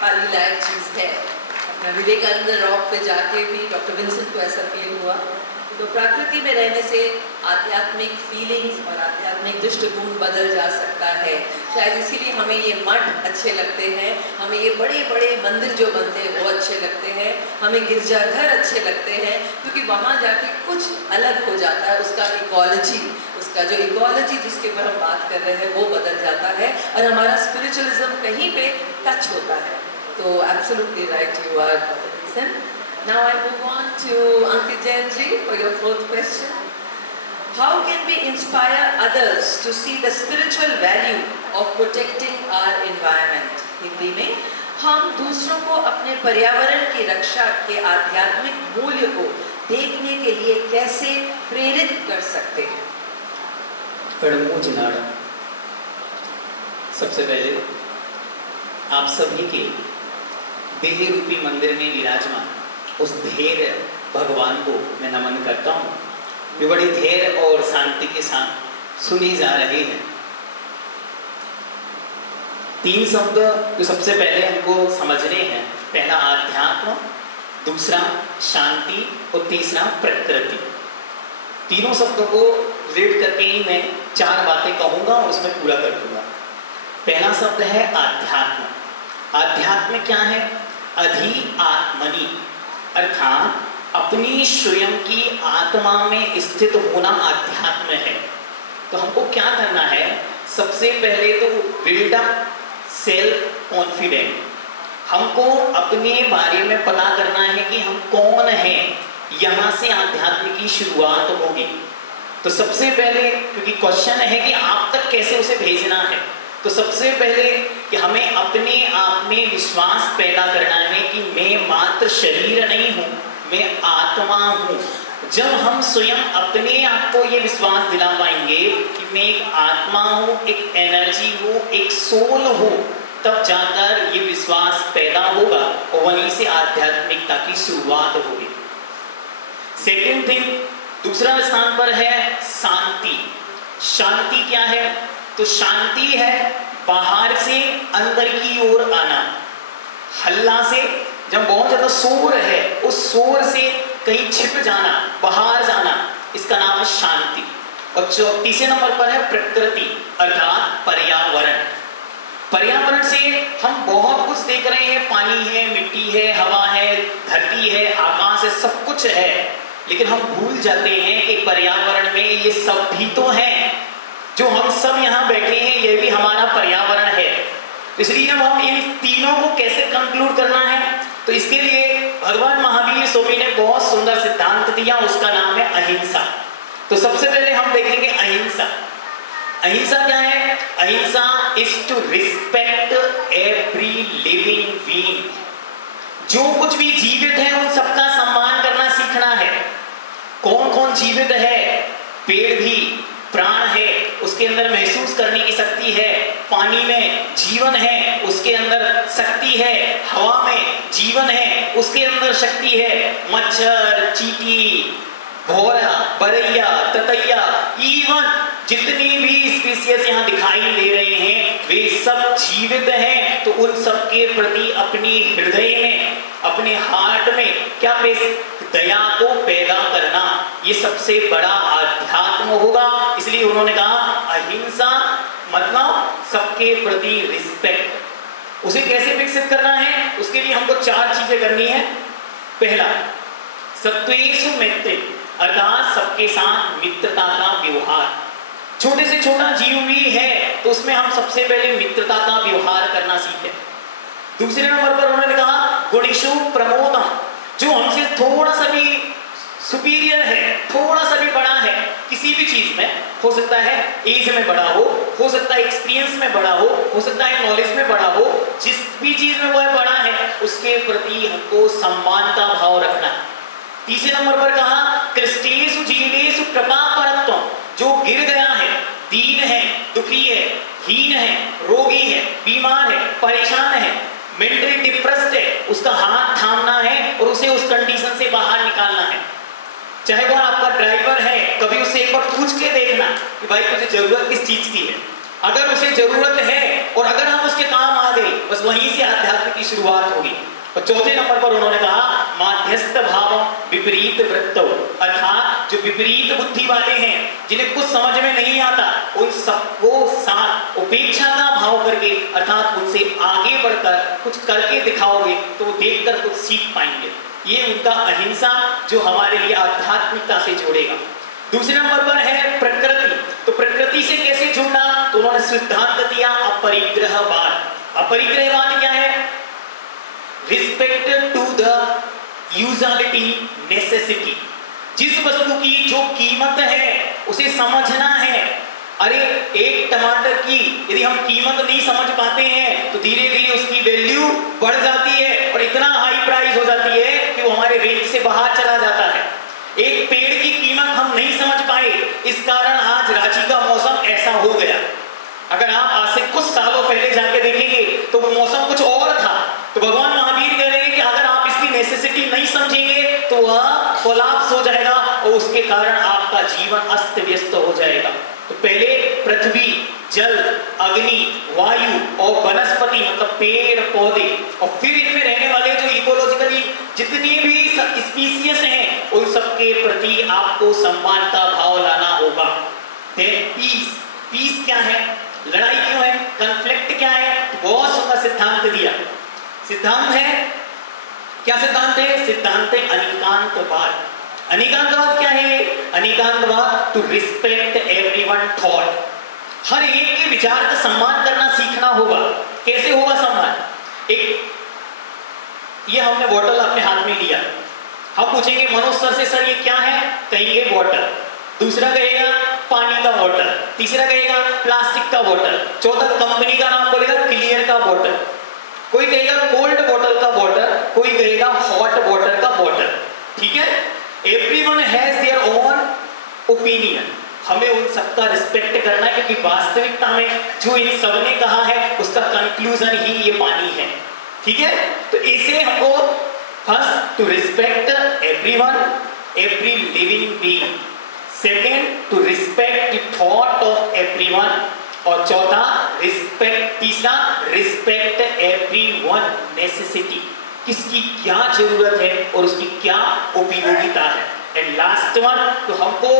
पाली लायक चीज़ है। अपना Vivekananda rock पे जाके भी डॉक्टर विंसेंट को ऐसा फील हुआ। तो प्रकृति में रहने से आध्यात्मिक फीलिंग्स और आध्यात्मिक दृष्टिकोण बदल जा सकता है। शायद इसीलिए हमें ये मठ अच्छे लगते हैं, हमें ये बड़े बड़े मंदिर जो बनते हैं वो अच्छे लगते हैं, हमें गिरजाघर अच्छे लगते हैं, क्योंकि वहाँ जाके कुछ अलग हो जाता है। उसका इकोलॉजी, उसका जो इकोलॉजी जिसके ऊपर हम बात कर रहे हैं वो बदल जाता है और हमारा स्पिरिचुअलिज्म कहीं पे टच होता है। तो absolutely right you are Vincent. Now I move on to Ankit Jain ji for your fourth question. How can we inspire others to see the spiritual value of protecting our environment? Hindi में हम दूसरों को अपने पर्यावरण की रक्षा के आध्यात्मिक मूल्य को देखने के लिए कैसे प्रेरित कर सकते हैं? कड़मू जिनाड़, सबसे पहले आप सभी के देह रूपी मंदिर में विराजमान उस धैर्य भगवान को मैं नमन करता हूँ। वे बड़ी धैर्य और शांति के साथ सुनी जा रहे हैं। 3 शब्द जो सबसे पहले हमको समझने हैं, पहला आध्यात्म, दूसरा शांति और तीसरा प्रकृति। तीनों शब्दों को रीड करके ही मैं 4 बातें कहूँगा और उसमें पूरा कर दूंगा। पहला शब्द है आध्यात्म। आध्यात्म क्या है? अधि आत्मनि, अर्थात अपनी स्वयं की आत्मा में स्थित होना आध्यात्म है। तो हमको क्या करना है? सबसे पहले तो बिल्ड अप सेल्फ कॉन्फिडेंट। हमको अपने बारे में पता करना है कि हम कौन हैं। यहाँ से आध्यात्म की शुरुआत होगी। तो सबसे पहले, क्योंकि क्वेश्चन है कि आप तक कैसे उसे भेजना है, तो सबसे पहले कि हमें अपने आप में विश्वास पैदा करना है कि मैं मात्र शरीर नहीं हूँ, मैं आत्मा हूँ। जब हम स्वयं अपने आप को ये विश्वास दिला पाएंगे कि मैं एक आत्मा हूँ, एक एनर्जी हूँ, एक सोल हूँ, तब जाकर ये विश्वास पैदा होगा और वहीं से आध्यात्मिकता की शुरुआत होगी। सेकेंड थिंग, दूसरा स्थान पर है शांति। शांति क्या है? तो शांति है बाहर से अंदर की ओर आना। हल्ला से, जब बहुत ज्यादा शोर है, उस शोर से कहीं छिप जाना, बाहर जाना, इसका नाम है शांति। और तीसरे नंबर पर है प्रकृति अर्थात पर्यावरण। पर्यावरण से हम बहुत कुछ देख रहे हैं, पानी है, मिट्टी है, हवा है, धरती है, आकाश है, सब कुछ है, लेकिन हम भूल जाते हैं कि पर्यावरण में ये सब भी तो है। जो हम सब यहाँ बैठे हैं ये भी हमारा पर्यावरण है। इसलिए अब हम इन तीनों को कैसे कंक्लूड करना है, तो इसके लिए भगवान महावीर स्वामी ने बहुत सुंदर सिद्धांत दिया, उसका नाम है अहिंसा। तो सबसे पहले हम देखेंगे अहिंसा। अहिंसा क्या है? Ahimsa is to respect every living being. जो कुछ भी जीवित है उन सबका सम्मान करना सीखना है। कौन कौन जीवित है? पेड़ भी प्राण है, उसके अंदर महसूस करने की शक्ति है। पानी में जीवन है, उसके अंदर शक्ति है। हवा में जीवन है, उसके अंदर शक्ति है। मच्छर, चींटी, भौरा, बरैया, ततैया, इवन जितनी भी स्पीशीज यहाँ दिखाई दे रहे हैं वे सब जीवित हैं। तो उन सब के प्रति अपनी हृदय में, अपने हार्ट में क्या दया को पैदा करना, ये सबसे बड़ा आध्यात्म होगा। इसलिए उन्होंने कहा अहिंसा मतलब सबके प्रति रिस्पेक्ट। उसे कैसे विकसित करना है? उसके लिए हमको 4 चीजें करनी है। पहला, सत्वेषु मैत्री अर्थात सबके साथ मित्रता का व्यवहार। छोटे से छोटा जीव भी है तो उसमें हम सबसे पहले मित्रता का व्यवहार करना सीखें। दूसरे नंबर पर उन्होंने कहा गुणेषु प्रमोदम, जो हमसे थोड़ा सा भी सुपीरियर है, थोड़ा सा भी बड़ा है किसी भी चीज में, हो सकता है एज में बड़ा हो सकता है एक्सपीरियंस में बड़ा हो सकता है नॉलेज में बड़ा हो, जिस भी चीज में वह बड़ा है उसके प्रति हमको सम्मान का भाव रखना। तीसरे नंबर पर कहा कृष्टेषु जीवेषु कृपा परत्वम, जो गिर गया है, दीन है, दुखी है, हीन है, रोगी है, बीमार है, परेशान है, मेंटली डिप्रेस्ड है, उसका हाथ थामना है और उसे उस कंडीशन से बाहर निकालना है। चाहे वो आपका ड्राइवर है, कभी उसे एक बार पूछ के देखना कि भाई तुझे जरूरत किस चीज की है। अगर उसे जरूरत है और अगर हम उसके काम आ गए, बस वहीं से आध्यात्म की शुरुआत होगी। और चौथे नंबर पर उन्होंने कहा माध्यस्थ भाव विपरीत वृत्तौ, अर्थात जो विपरीत बुद्धि वाले हैं, जिन्हें कुछ समझ में नहीं आता, उन सबको साथ उपेक्षा का भाव करके अर्थात उनसे आगे बढ़कर कुछ करके दिखाओगे तो वो देखकर कुछ सीख पाएंगे। ये उनका अहिंसा जो हमारे लिए आध्यात्मिकता से जोड़ेगा। दूसरे नंबर पर है प्रकृति। तो प्रकृति से कैसे जुड़ना, तो उन्होंने सिद्धांत दिया अपरिग्रहवाद। अपरिग्रहवाद क्या है? Respect to the utility necessity. जिस वस्तु की जो कीमत है उसे समझना है। अरे एक टमाटर की यदि हम कीमत नहीं समझ पाते हैं तो धीरे धीरे उसकी वैल्यू बढ़ जाती है और इतना हाई प्राइस हो जाती है कि वो हमारे रेंज से बाहर चला जाता है। एक पेड़ की कीमत हम नहीं समझ पाए, इस कारण आज रांची का मौसम ऐसा हो गया। अगर आप आज से कुछ सालों पहले जाके देखेंगे तो वो मौसम कुछ और था। तो भगवान महावीर कह रहे हैं कि अगर आप इसकी नेसेसिटी नहीं समझेंगे तो वह कोलैप्स हो जाएगा और उसके कारण आपका जीवन अस्त व्यस्त हो जाएगा। तो पहले पृथ्वी, जल, अग्नि, वायु और वनस्पति मतलब पेड़ पौधे और फिर इनमें रहने वाले जो इकोलॉजिकली जितनी भी स्पीसीज हैं उन सबके प्रति आपको सम्मान का भाव लाना होगा। पीस, पीस क्या है? लड़ाई क्यों है? कॉन्फ्लिक्ट क्या है? बहुत सुंदर सिद्धांत दिया। सिद्धांत है, क्या सिद्धांत है? सिद्धांत है अनेकांतवाद। अनेकांतवाद क्या है? अनेकांतवाद टू रिस्पेक्ट एवरीवन थॉट। हर एक के विचार का सम्मान करना सीखना होगा। कैसे होगा सम्मान? एक ये हमने बॉटल अपने हाथ में लिया, हम पूछेंगे मनोज सर से, सर ये क्या है? कहेंगे बॉटल। दूसरा कहेगा पानी का बॉटल, तीसरा कहेगा प्लास्टिक का बॉटल, चौथा कंपनी का नाम बोलेगा क्लियर का बॉटल, कोई कहेगा कोल्ड बॉटल का बॉटल, कोई कहेगा हॉट बॉटल का बॉटल। ठीक है, everyone has their own opinion. हमें उन सबका रिस्पेक्ट करना है क्योंकि वास्तविकता में जो इन सबने कहा है उसका कंक्लूजन ही ये पानी है। ठीक है, तो इसे हमको first to respect everyone, every living being, second to respect the thought of everyone और चौथा रिस्पेक्ट, तीसरा रिस्पेक्ट एवरीवन नेसेसिटी, किसकी क्या जरूरत है और उसकी क्या उपयोगिता है। एंड एंड लास्ट वन, तो हमको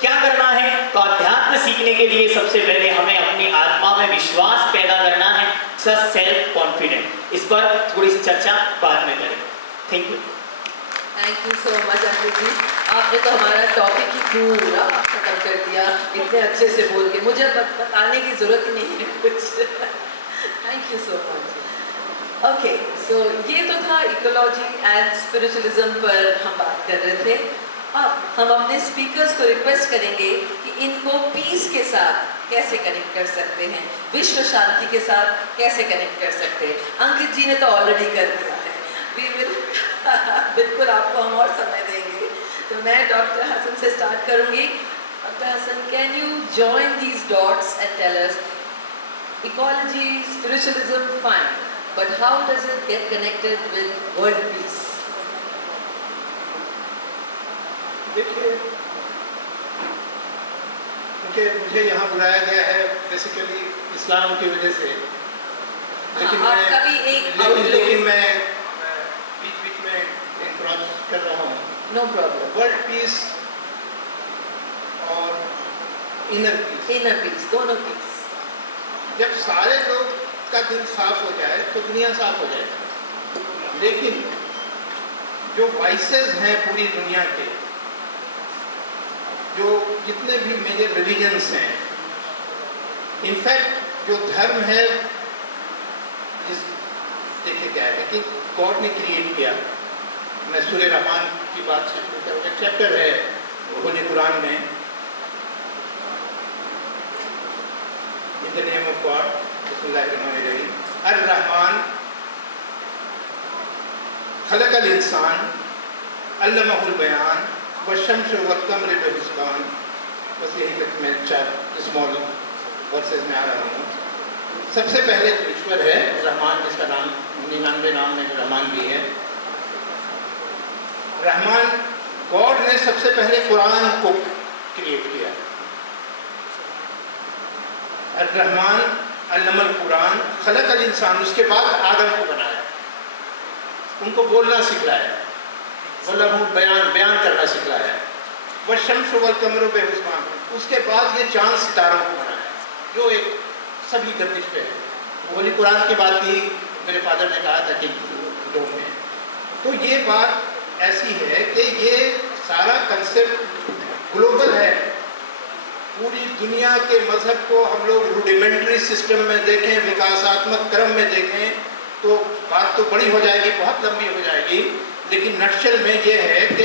क्या करना है? तो अध्यात्म सीखने के लिए सबसे पहले हमें अपनी आत्मा में विश्वास पैदा करना है, सेल्फ कॉन्फिडेंट। इस पर थोड़ी सी चर्चा बाद में करें। Thank you. Thank you so much Ankit ji, आपने तो हमारा टॉपिक ही पूरा खत्म कर दिया इतने अच्छे से बोल के, मुझे बताने की जरूरत ही नहीं है कुछ। Thank you so much. Okay, so ये तो था इकोलॉजी एंड स्पिरिचुअलिज्म पर हम बात कर रहे थे। अब हम अपने स्पीकर्स को रिक्वेस्ट करेंगे कि इनको पीस के साथ कैसे कनेक्ट कर सकते हैं, विश्व शांति के साथ कैसे कनेक्ट कर सकते हैं। अंकित जी ने तो ऑलरेडी कर दिया है, बिल्कुल आपको हम और समय देंगे। तो मैं डॉक्टर हसन से स्टार्ट करूंगी। Doctor Hasan, can you join these dots and tell us ecology, spiritualism, fine, but how does it get connected with world peace? देखिए, मुझे यहाँ बुलाया गया है बेसिकली इस्लाम की वजह से, लेकिन मैं बीच में इंट्रोड्यूस कर रहा हूँ। No problem. वर्ल्ड पीस और इनर पीस, दोनों पीस। जब सारे लोग का दिल साफ हो जाए तो दुनिया साफ हो जाए। लेकिन जो वाइसेस हैं पूरी दुनिया के, जो जितने भी मेजर रिलीजन्स हैं, इनफैक्ट जो धर्म है, देखिए क्या है कि गॉड ने क्रिएट किया। मैं सूरह रहमान की बात से शुरू करूँगा, चैप्टर है होली कुरान में, in the name of God, बिस्मिल्लाहिर्रहमानिर्रहीम, अर-रहमान खलकल इंसान अल्लमहुल बयान वशम्स वल-क़मर बिहिस्बान। बस यही तक मैं 4 स्मॉल वर्सेस में आ रहा हूँ। सबसे पहले तो ईश्वर है रहमान, जिसका नाम 99 नाम में रहमान भी है। रहमान गॉड ने सबसे पहले कुरान को क्रिएट किया। अर-रहमान अल्लमल कुरान खलकल इंसान, उसके बाद आदम को बनाया, उनको बोलना सिखलाया, बयान करना सिखलाया। वशम्स वल-क़मर बिहिस्बान, उसके बाद ये चांद सितारों को बनाया जो एक सभी गर्दिश पे है। होली कुरान की बात ही मेरे फादर ने कहा था कि डोम में। तो ये बात ऐसी है कि ये सारा कंसेप्ट ग्लोबल है। पूरी दुनिया के मजहब को हम लोग रूडिमेंट्री सिस्टम में देखें, विकासात्मक क्रम में देखें, तो बात तो बड़ी हो जाएगी, बहुत लंबी हो जाएगी। लेकिन नक्शल में ये है कि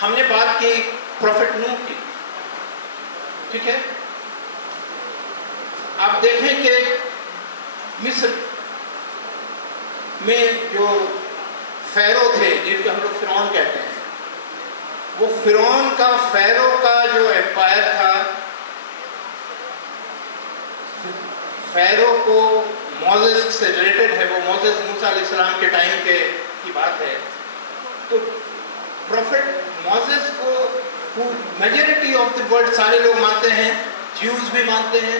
हमने बात की प्रॉफिट नूह की, ठीक है। आप देखें कि मिस्र में जो फ़ैरो थे, जिनको हम लोग फ़िरौन कहते हैं, वो फ़िरौन का फ़ैरो का जो एम्पायर था, फ़ैरो को मोसेस से रिलेटेड है। वो मोसेस मूसा अलैहिस्सलाम के टाइम की बात है। तो प्रॉफिट मोसेस को मेजॉरिटी ऑफ द वर्ल्ड सारे लोग मानते हैं, ज्यूज भी मानते हैं,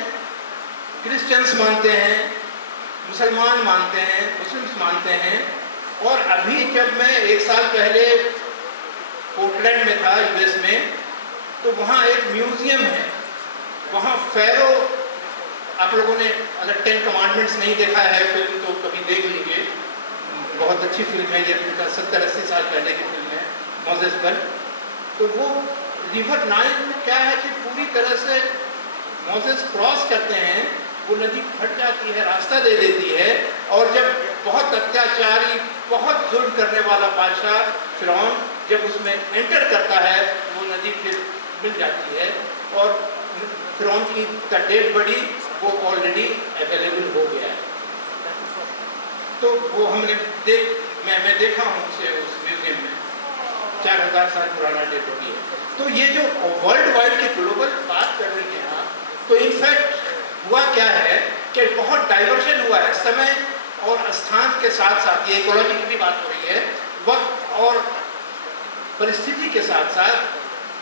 क्रिश्चियंस मानते हैं, मुसलमान मानते हैं, मुस्लिम्स मानते हैं। और अभी जब मैं 1 साल पहले पोर्टलैंड में था यूएस में, तो वहाँ एक म्यूज़ियम है, वहाँ फ़ैरो, आप लोगों ने अगर 10 कमांडमेंट्स नहीं देखा है फिल्म तो कभी देख लीजिए, बहुत अच्छी फिल्म है ये, 70-80 साल पहले की फिल्म है मोसेस पर। तो वो रिवर नाइल में क्या है कि पूरी तरह से मोसेस क्रॉस करते हैं, वो नदी फट जाती है, रास्ता दे देती है, और जब बहुत अत्याचारी, बहुत जुल्म करने वाला बादशाह फ़िरौन जब उसमें एंटर करता है, वो नदी फिर मिल जाती है, और फ़िरौन की डेड बॉडी वो ऑलरेडी अवेलेबल हो गया है। तो वो हमने मैं देखा हूँ उसे उस म्यूज़ियम में, 4000 साल पुराना डेड बॉडी है। तो ये जो वर्ल्ड वाइड की ग्लोबल बात कर रही हैं आप, तो इनफैक्ट हुआ क्या है कि बहुत डाइवर्शन हुआ है समय और स्थान के साथ साथ। ये इकोलॉजी की भी बात हो रही है, वक्त और परिस्थिति के साथ साथ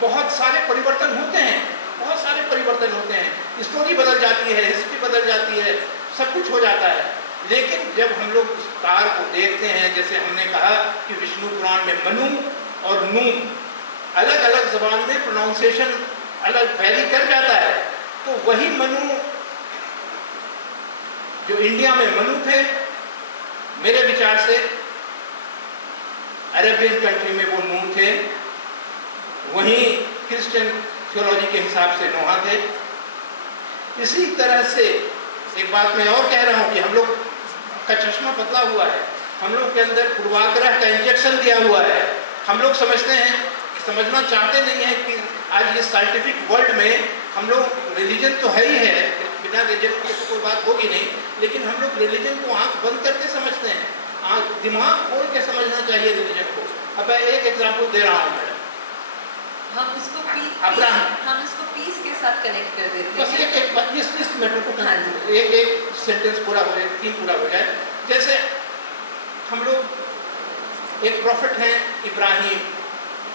बहुत सारे परिवर्तन होते हैं, बहुत सारे परिवर्तन होते हैं। स्टोरी बदल जाती है, हिस्ट्री बदल जाती है, सब कुछ हो जाता है। लेकिन जब हम लोग उस तार को देखते हैं, जैसे हमने कहा कि विष्णु पुराण में मनु और नूह अलग अलग जबान में प्रोनाउंसिएशन अलग वैरी कर जाता है, तो वही मनु जो इंडिया में मनु थे, मेरे विचार से अरेबियन कंट्री में वो नूह थे, वहीं क्रिश्चियन थियोलॉजी के हिसाब से नोहा थे। इसी तरह से एक बात मैं और कह रहा हूं कि हम लोग का चश्मा बदला हुआ है, हम लोग के अंदर पूर्वाग्रह का इंजेक्शन दिया हुआ है। हम लोग समझते हैं, समझना चाहते नहीं है कि आज ये साइंटिफिक वर्ल्ड में हम लोग रिलीजन तो है ही है, बिना रिलीजन की तो कोई बात होगी नहीं, लेकिन हम लोग रिलीजन को आंख बंद करके समझते हैं, आंख दिमाग खोल के समझना चाहिए रिलीजन को। अब मैं एक एग्जाम्पल दे रहा हूँ मैडम, हम उसको पीस के साथ कनेक्ट कर देते बस हैं। एक मैटर को एक सेंटेंस पूरा हो जाए, थीम पूरा हो जाए। जैसे हम लोग एक प्रॉफिट हैं इब्राहिम,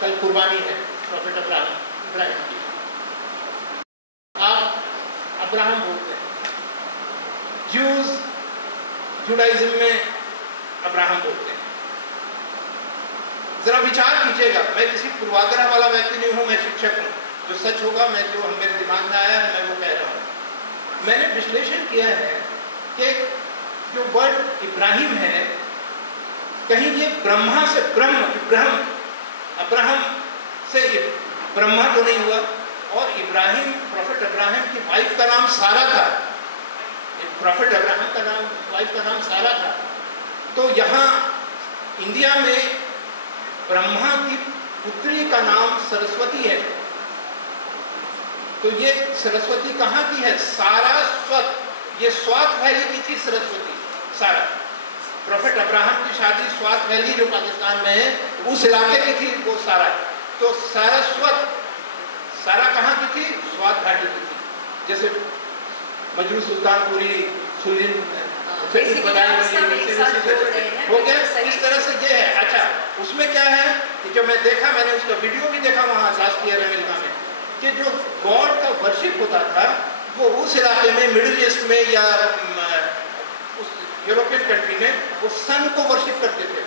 कल कुर्बानी है प्रॉफिट इब्राहिम की, आप अब्राहम बोलते हैं, ज्यूज जुडाइज्म में अब्राहम बोलते हैं। जरा विचार कीजिएगा, मैं किसी पूर्वाग्रह वाला व्यक्ति नहीं हूं, मैं शिक्षक हूं, जो सच होगा मैं जो मेरे दिमाग में आया है मैं वो कह रहा हूं। मैंने विश्लेषण किया है कि जो वर्ड इब्राहिम है, कहीं ये ब्रह्मा से अब्राहम से ब्रह्मा तो नहीं हुआ, और इब्राहिम प्रॉफिट इब्राहिम की वाइफ का नाम सारा था, प्रॉफिट इब्राहिम का नाम वाइफ का नाम सारा था। तो यहाँ इंडिया में ब्रह्मा की पुत्री का नाम सरस्वती है, तो ये सरस्वती कहाँ की है? सारास्वत, ये स्वात वैली की थी सरस्वती सारा। प्रॉफिट अब्राहम की शादी स्वात वैली जो पाकिस्तान में है उस इलाके की थी वो सारा। तो सारस्वत सारा कहाँ की थी? स्वात वैली की थी। जैसे मजरू सुल्तानपुरी सुलिन हो गया, इस तरह से ये है। अच्छा, उसमें क्या है कि जो मैं देखा, मैंने उसका वीडियो भी देखा वहाँ लास्ट ईयर अमेरिका में, कि जो गॉड का वर्शिप होता था वो उस इलाके में, मिडिल ईस्ट में या उस यूरोपियन कंट्री में वो सन को वर्शिप करते थे।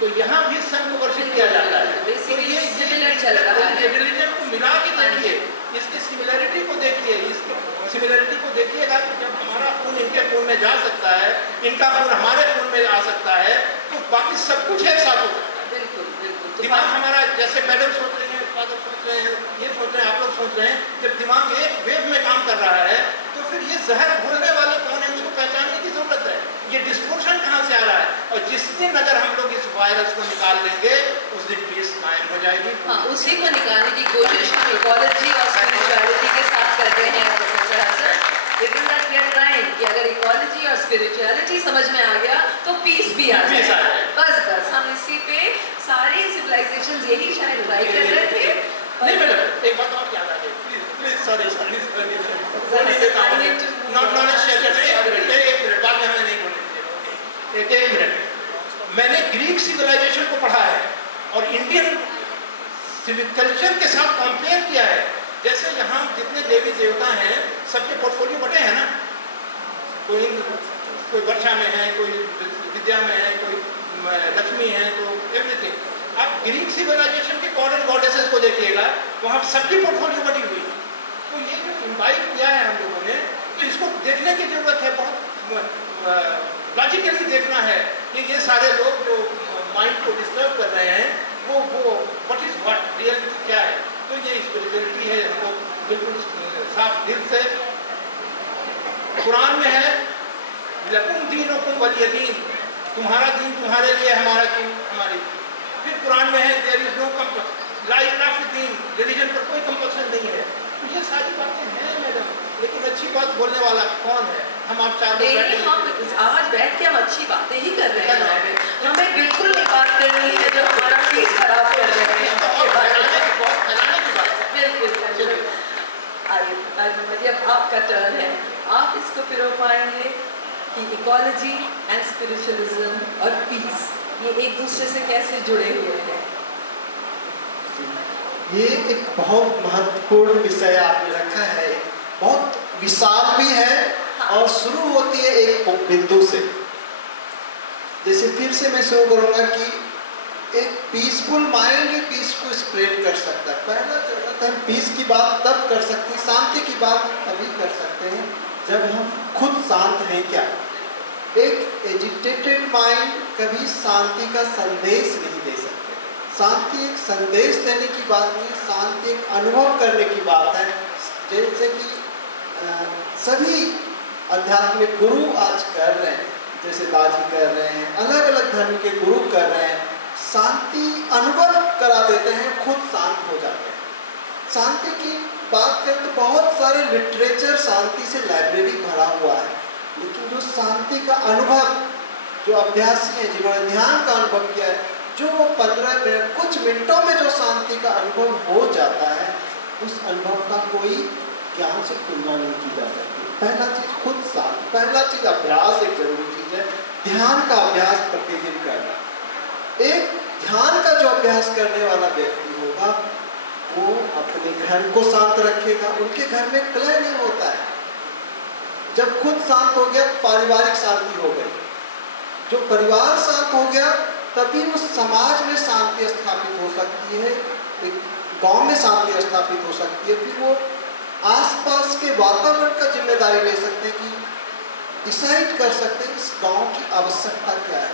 तो यहाँ भी सन को वर्शिप किया जाता है। तो ये सिमिलर चल रहा है, रिलीजन को मिला के देखिए, इसकी सिमिलरिटी को देखिए, इसकी सिमिलरिटी को देखिएगा कि जब हमारा खून इनके खून में जा सकता है, इनका खून हमारे खून में आ सकता है, तो बाकी सब कुछ एक साथ हो सकता है। बिल्कुल बिल्कुल। दिमाग हमारा, जैसे मैडम सोच रहे हैं, फादर सोच रहे हैं, ये सोच रहे हैं, आप लोग सोच रहे हैं, जब दिमाग एक वेव में काम कर रहा है तो फिर ये जहर घोलने वाले कौन है उसको पहचानने की जरूरत है। ये डिस्पोर्शन कहाँ से आ रहा है? और जिस दिन अगर हम लोग इस वायरस को निकाल देंगे उस दिन पीस कायम हो जाएगी। हाँ, उसी को निकालने की कोशिश हम इकोलॉजी और स्पिरिचुअलिटी के साथ कर रहे हैं professor Hasan. Isn't that we are trying कि अगर इकोलॉजी और स्पिरिचुअलिटी समझ में आ गया तो पीस भी आ जाए। बस हम इसी पे सारे सिविलाइजेशंस यही शायद ट्राई कर रहे थे। नहीं मैडम, एक बात और याद आ गई, प्लीज सॉरी नॉलेज शेयर करने, एक मिनट बाद में हमें नहीं बोलनी चाहिए, एक मिनट। मैंने ग्रीक सिविलाइजेशन को पढ़ा है और इंडियन सिविक कल्चर के साथ कंपेयर किया है। जैसे यहाँ जितने देवी देवता हैं सबके पोर्टफोलियो बटे हैं ना, कोई वर्षा में है, कोई विद्या में है, कोई लक्ष्मी है, तो एवरीथिंग। आप ग्रीक सिविलाइजेशन के गॉड एंड गॉडेसेस को देखिएगा, वहाँ सबकी पोर्टफोलियो बटी हुई है। तो ये जो इम्बाइब किया है हम लोगों ने, तो इसको देखने की जरूरत है, बहुत लॉजिकली देखना है कि ये सारे लोग जो माइंड को डिस्टर्ब कर रहे हैं वो व्हाट इज व्हाट रियलिटी क्या है। तो ये स्पिरिचुअलिटी है, हमको बिल्कुल साफ दिल से, कुरान में है लकुम दीनुकुम वलिय दीन, तुम्हारा दीन तुम्हारे लिए, हमारा दीन हमारे लिए। फिर कुरान में है there is no La इक्राह fee Deen, religion पर कोई कंपल्सन नहीं है। तो ये सारी बातें हैं मैडम, लेकिन अच्छी बात बोलने वाला कौन है? हम आप चार लोग हम आज बैठ के हम अच्छी बातें ही कर रहे हैं, हमें बिल्कुल नहीं बात करनी है जो हमारा पीस खराब कर रहे हैं। बिल्कुल। आइए अब आपका टर्न है, आप इसको पिरो पाएंगे कि इकोलॉजी एंड स्पिरिचुअलिज्म और पीस ये एक दूसरे से कैसे जुड़े हुए हैं। ये एक बहुत महत्वपूर्ण विषय आपने रखा है, बहुत विशाल भी है। हाँ। और शुरू होती है एक बिंदु से। जैसे फिर से मैं शुरू करूंगा कि एक पीसफुल माइंड ही पीस को स्प्रेड कर सकता है। पहला जरूरत है, पीस की बात तब कर सकते हैं, शांति की बात तभी कर सकते हैं जब हम खुद शांत हैं। क्या एक एजिटेटेड माइंड कभी शांति का संदेश नहीं दे सकते। शांति एक संदेश देने की बात नहीं, शांति एक अनुभव करने की बात है। जैसे कि सभी आध्यात्मिक गुरु आज कर रहे हैं, जैसे दादी कर रहे हैं, अलग अलग धर्म के गुरु कर रहे हैं, शांति अनुभव करा देते हैं, खुद शांत हो जाते हैं। शांति की बात करें तो बहुत सारे लिटरेचर शांति से लाइब्रेरी भरा हुआ है, लेकिन जो शांति का अनुभव, जो अभ्यासी हैं जिन्होंने ध्यान का अनुभव किया है, जो वो 15 मिनट कुछ मिनटों में जो शांति का अनुभव हो जाता है, उस अनुभव का कोई ज्ञान से तुलना नहीं की जा सकती। पहला चीज खुद शांत, पहला चीज अभ्यास एक जरूरी चीज है, ध्यान का अभ्यास प्रतिदिन करना। एक ध्यान का जो अभ्यास करने वाला व्यक्ति होगा वो अपने घर को शांत रखेगा, उनके घर में कलह नहीं होता है। जब खुद शांत हो गया पारिवारिक शांति हो गई, जो परिवार शांत हो गया तभी उस समाज में शांति स्थापित हो सकती है, एक गांव में शांति स्थापित हो सकती है। फिर वो आसपास के वातावरण का जिम्मेदारी ले सकते हैं कि डिसाइड कर सकते हैं इस गांव की आवश्यकता क्या है।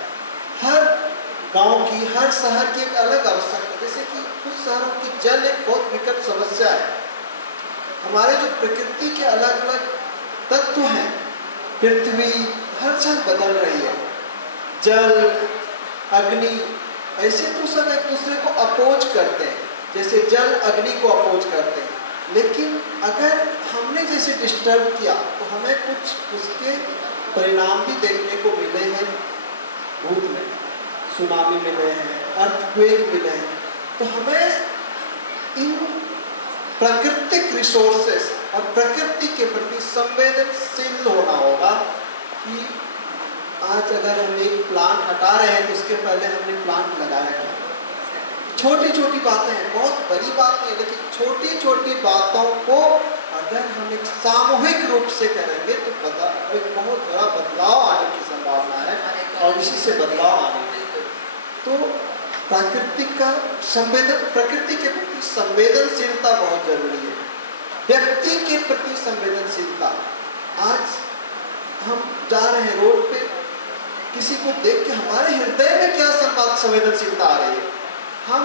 हर गांव की, हर शहर की एक अलग आवश्यकता, जैसे कि कुछ शहरों की जल एक बहुत विकट समस्या है। हमारे जो प्रकृति के अलग अलग तत्व हैं, पृथ्वी हर क्षण बदल रही है, जल, अग्नि, ऐसे तो सब एक दूसरे को अपोज करते हैं, जैसे जल अग्नि को अपोज करते हैं। लेकिन अगर हमने जैसे डिस्टर्ब किया तो हमें कुछ उसके परिणाम भी देखने को मिले हैं। भूत में सुनामी मिले हैं, अर्थक्वेक मिले हैं। तो हमें इन प्राकृतिक रिसोर्सेस और प्रकृति के प्रति संवेदनशील होना होगा कि आज अगर हम एक प्लांट हटा रहे हैं तो उसके पहले हमने प्लांट लगाया है। छोटी छोटी बातें हैं, बहुत बड़ी बात नहीं, लेकिन छोटी छोटी बातों को अगर हम एक सामूहिक रूप से करेंगे तो एक बहुत बड़ा बदलाव आने की संभावना है और इसी से बदलाव आने की। तो प्राकृतिक का प्रकृति के प्रति संवेदनशीलता बहुत जरूरी है, व्यक्ति के प्रति संवेदनशीलता। आज हम जा रहे हैं रोड पे, किसी को देख के हमारे हृदय में क्या संवेदनशीलता आ रही है, हम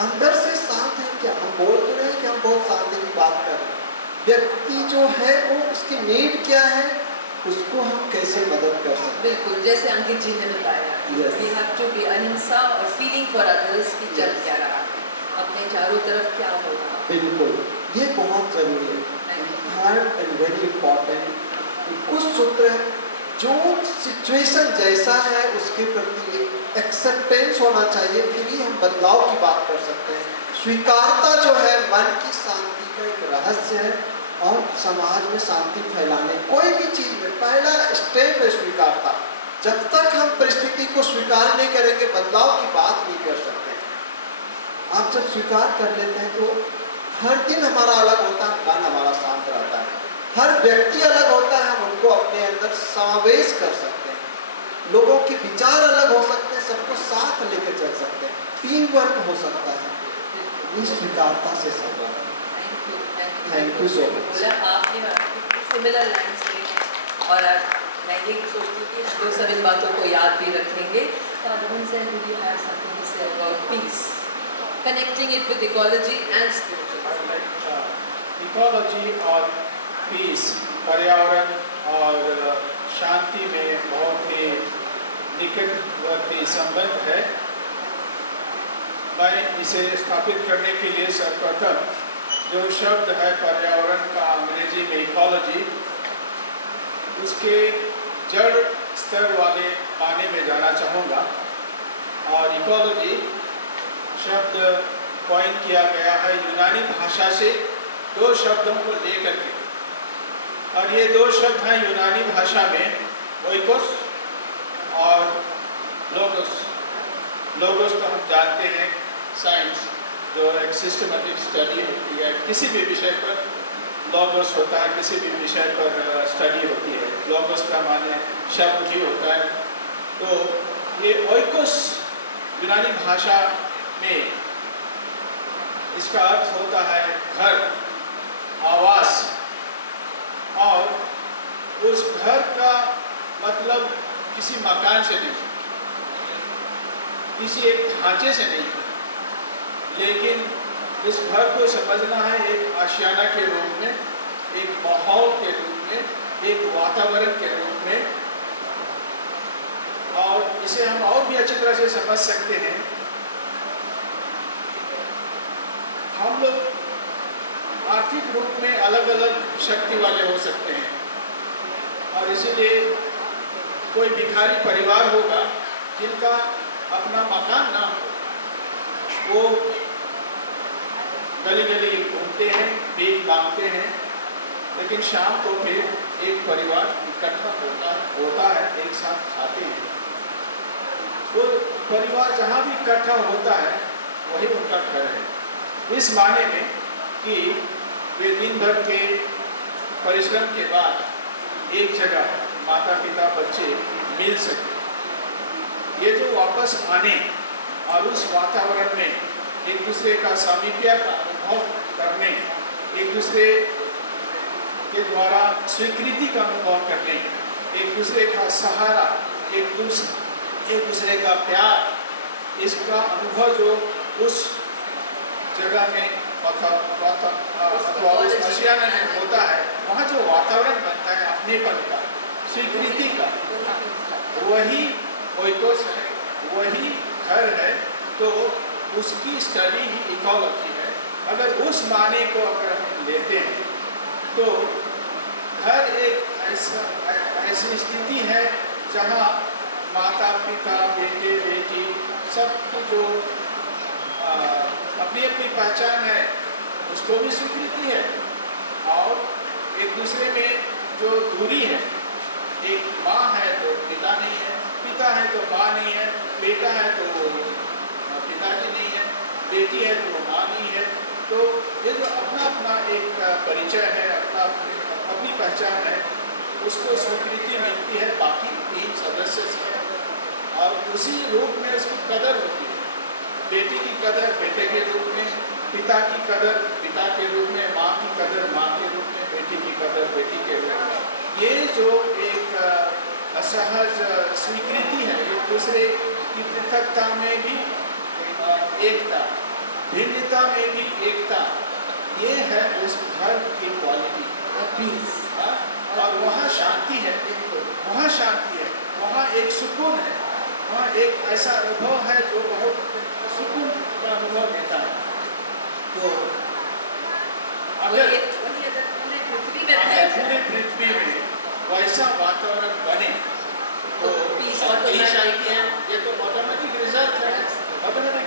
अंदर से शांत हैं क्या, हम बोल तो रहे हैं कि हम बहुत शांति की बात कर रहे हैं। व्यक्ति जो है वो उसकी नीड क्या है, उसको हम कैसे मदद कर सकते हैं। बिल्कुल, जैसे अंकित जी ने बताया, we have to be अहिंसा और फीलिंग फॉर अदर्स की चल क्या रहा है, अपने चारों तरफ क्या हो रहा है। बिल्कुल, ये बहुत जरूरी है, थर्ड एंड वेरी इंपॉर्टेंट। कुछ सूत्र है, जो सिचुएशन जैसा है उसके प्रति एक्सेप्टेंस होना चाहिए, फिर ही हम बदलाव की बात कर सकते हैं। स्वीकारता जो है मन की शांति का एक रहस्य है और समाज में शांति फैलाने कोई भी चीज में पहला स्टेप है स्वीकारता। जब तक हम परिस्थिति को स्वीकार नहीं करेंगे बदलाव की बात नहीं कर सकते। आप जब स्वीकार कर लेते हैं तो हर दिन हमारा अलग होता है, मन हमारा शांत रहता है। हर व्यक्ति अलग होता है, हम उनको अपने अंदर समावेश कर सकते हैं। लोगों के विचार अलग हो सकते हैं, सबको साथ लेकर चल सकते हैं, टीम वर्क हो सकता है। इस स्वीकारता से संभव है। Thank you so much. आपने सिमिलर लैंडस्केप और मैं ये सोचती हूँ कि हम लोग सब इन बातों को याद भी रखेंगे। Peace, connecting it with ecology and spiritual. Ecology और पीस, पर्यावरण और शांति में बहुत ही निकटवर्ती संबंध है। मैं इसे स्थापित करने के लिए सर्वप्रथम जो शब्द है पर्यावरण का अंग्रेजी में इकोलॉजी, उसके जड़ स्तर वाले माने में जाना चाहूँगा। और इकोलॉजी शब्द कॉइन किया गया है यूनानी भाषा से दो शब्दों को लेकर के, और ये दो शब्द हैं यूनानी भाषा में ओइकोस और लोगोस। लोगोस तो हम जानते हैं साइंस जो एक सिस्टमेटिक स्टडी होती है, किसी भी विषय पर लोगोस होता है, किसी भी विषय पर स्टडी होती है। लोगोस का माने शब्द भी होता है। तो ये ओइकोस यूनानी भाषा में इसका अर्थ होता है घर, आवास, और उस घर का मतलब किसी मकान से नहीं, किसी एक ढांचे से नहीं, लेकिन इस घर को समझना है एक आशियाना के रूप में, एक माहौल के रूप में, एक वातावरण के रूप में। और इसे हम और भी अच्छी तरह से समझ सकते हैं। हम लोग आर्थिक रूप में अलग अलग शक्ति वाले हो सकते हैं, और इसीलिए कोई भिखारी परिवार होगा जिनका अपना मकान ना हो, वो गली गली घूमते हैं, भीख मांगते हैं, लेकिन शाम को फिर एक परिवार इकट्ठा होता है, एक साथ खाते हैं। वो परिवार जहाँ भी इकट्ठा होता है वही उनका घर है, इस माने में कि वे दिन भर के परिश्रम के बाद एक जगह माता पिता बच्चे मिल सके। ये जो वापस आने और उस वातावरण में एक दूसरे का सामीप्य का अनुभव करने, एक दूसरे के द्वारा स्वीकृति का अनुभव करने, एक दूसरे का सहारा, एक दूसरे का प्यार, इसका अनुभव जो उस जगह में अथवा उस आशियाना में होता है, वहाँ जो वातावरण बनता है अपनेपन का, स्वीकृति का, वही ओइकोस है, वही घर है। तो उसकी स्टडी ही इकोलॉजी है। अगर उस माने को अगर हम लेते हैं तो घर एक ऐसी स्थिति है जहाँ माता पिता, बेटे बेटी सबकी जो अपनी अपनी पहचान है उसको भी स्वीकृति है, और एक दूसरे में जो दूरी है, एक माँ है तो पिता नहीं है, पिता है तो माँ नहीं है, बेटा है तो पिताजी नहीं है, बेटी है तो माँ नहीं है। तो ये जो अपना अपना एक परिचय है, अपनी पहचान है, उसको स्वीकृति मिलती है बाकी 3 सदस्य से, और उसी रूप में उसकी कदर होती है। बेटी की कदर बेटे के रूप में, पिता की कदर पिता के रूप में, माँ की कदर माँ के रूप में, बेटी की कदर बेटी के रूप में। ये जो एक असहज स्वीकृति है, एक दूसरे की पृथकता में भी एकता, भिन्नता में भी एकता, ये है उस घर की क्वालिटी, पीस। और वहाँ शांति है, वहाँ शांति है, वहाँ एक सुकून है, वहाँ एक ऐसा अनुभव है जो बहुत सुकून का अनुभव देता है। तो अगर पूरे पृथ्वी में वैसा वातावरण बने तो ये तो ऑटोमेटिक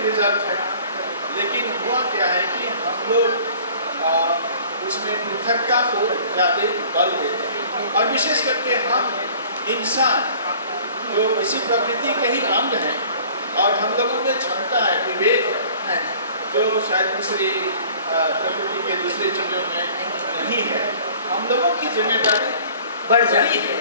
रिजल्ट है, लेकिन हुआ क्या है कि हम लोग उसमें पृथकता को ज़्यादा बल देते हैं, और विशेष करके हम इंसान जो इसी प्रकृति के ही अंग हैं, और हम लोगों में क्षमता है, विवेक है, जो शायद दूसरी प्रकृति के दूसरे चीज़ों में नहीं है। हम लोगों की जिम्मेदारी बढ़ जाती है।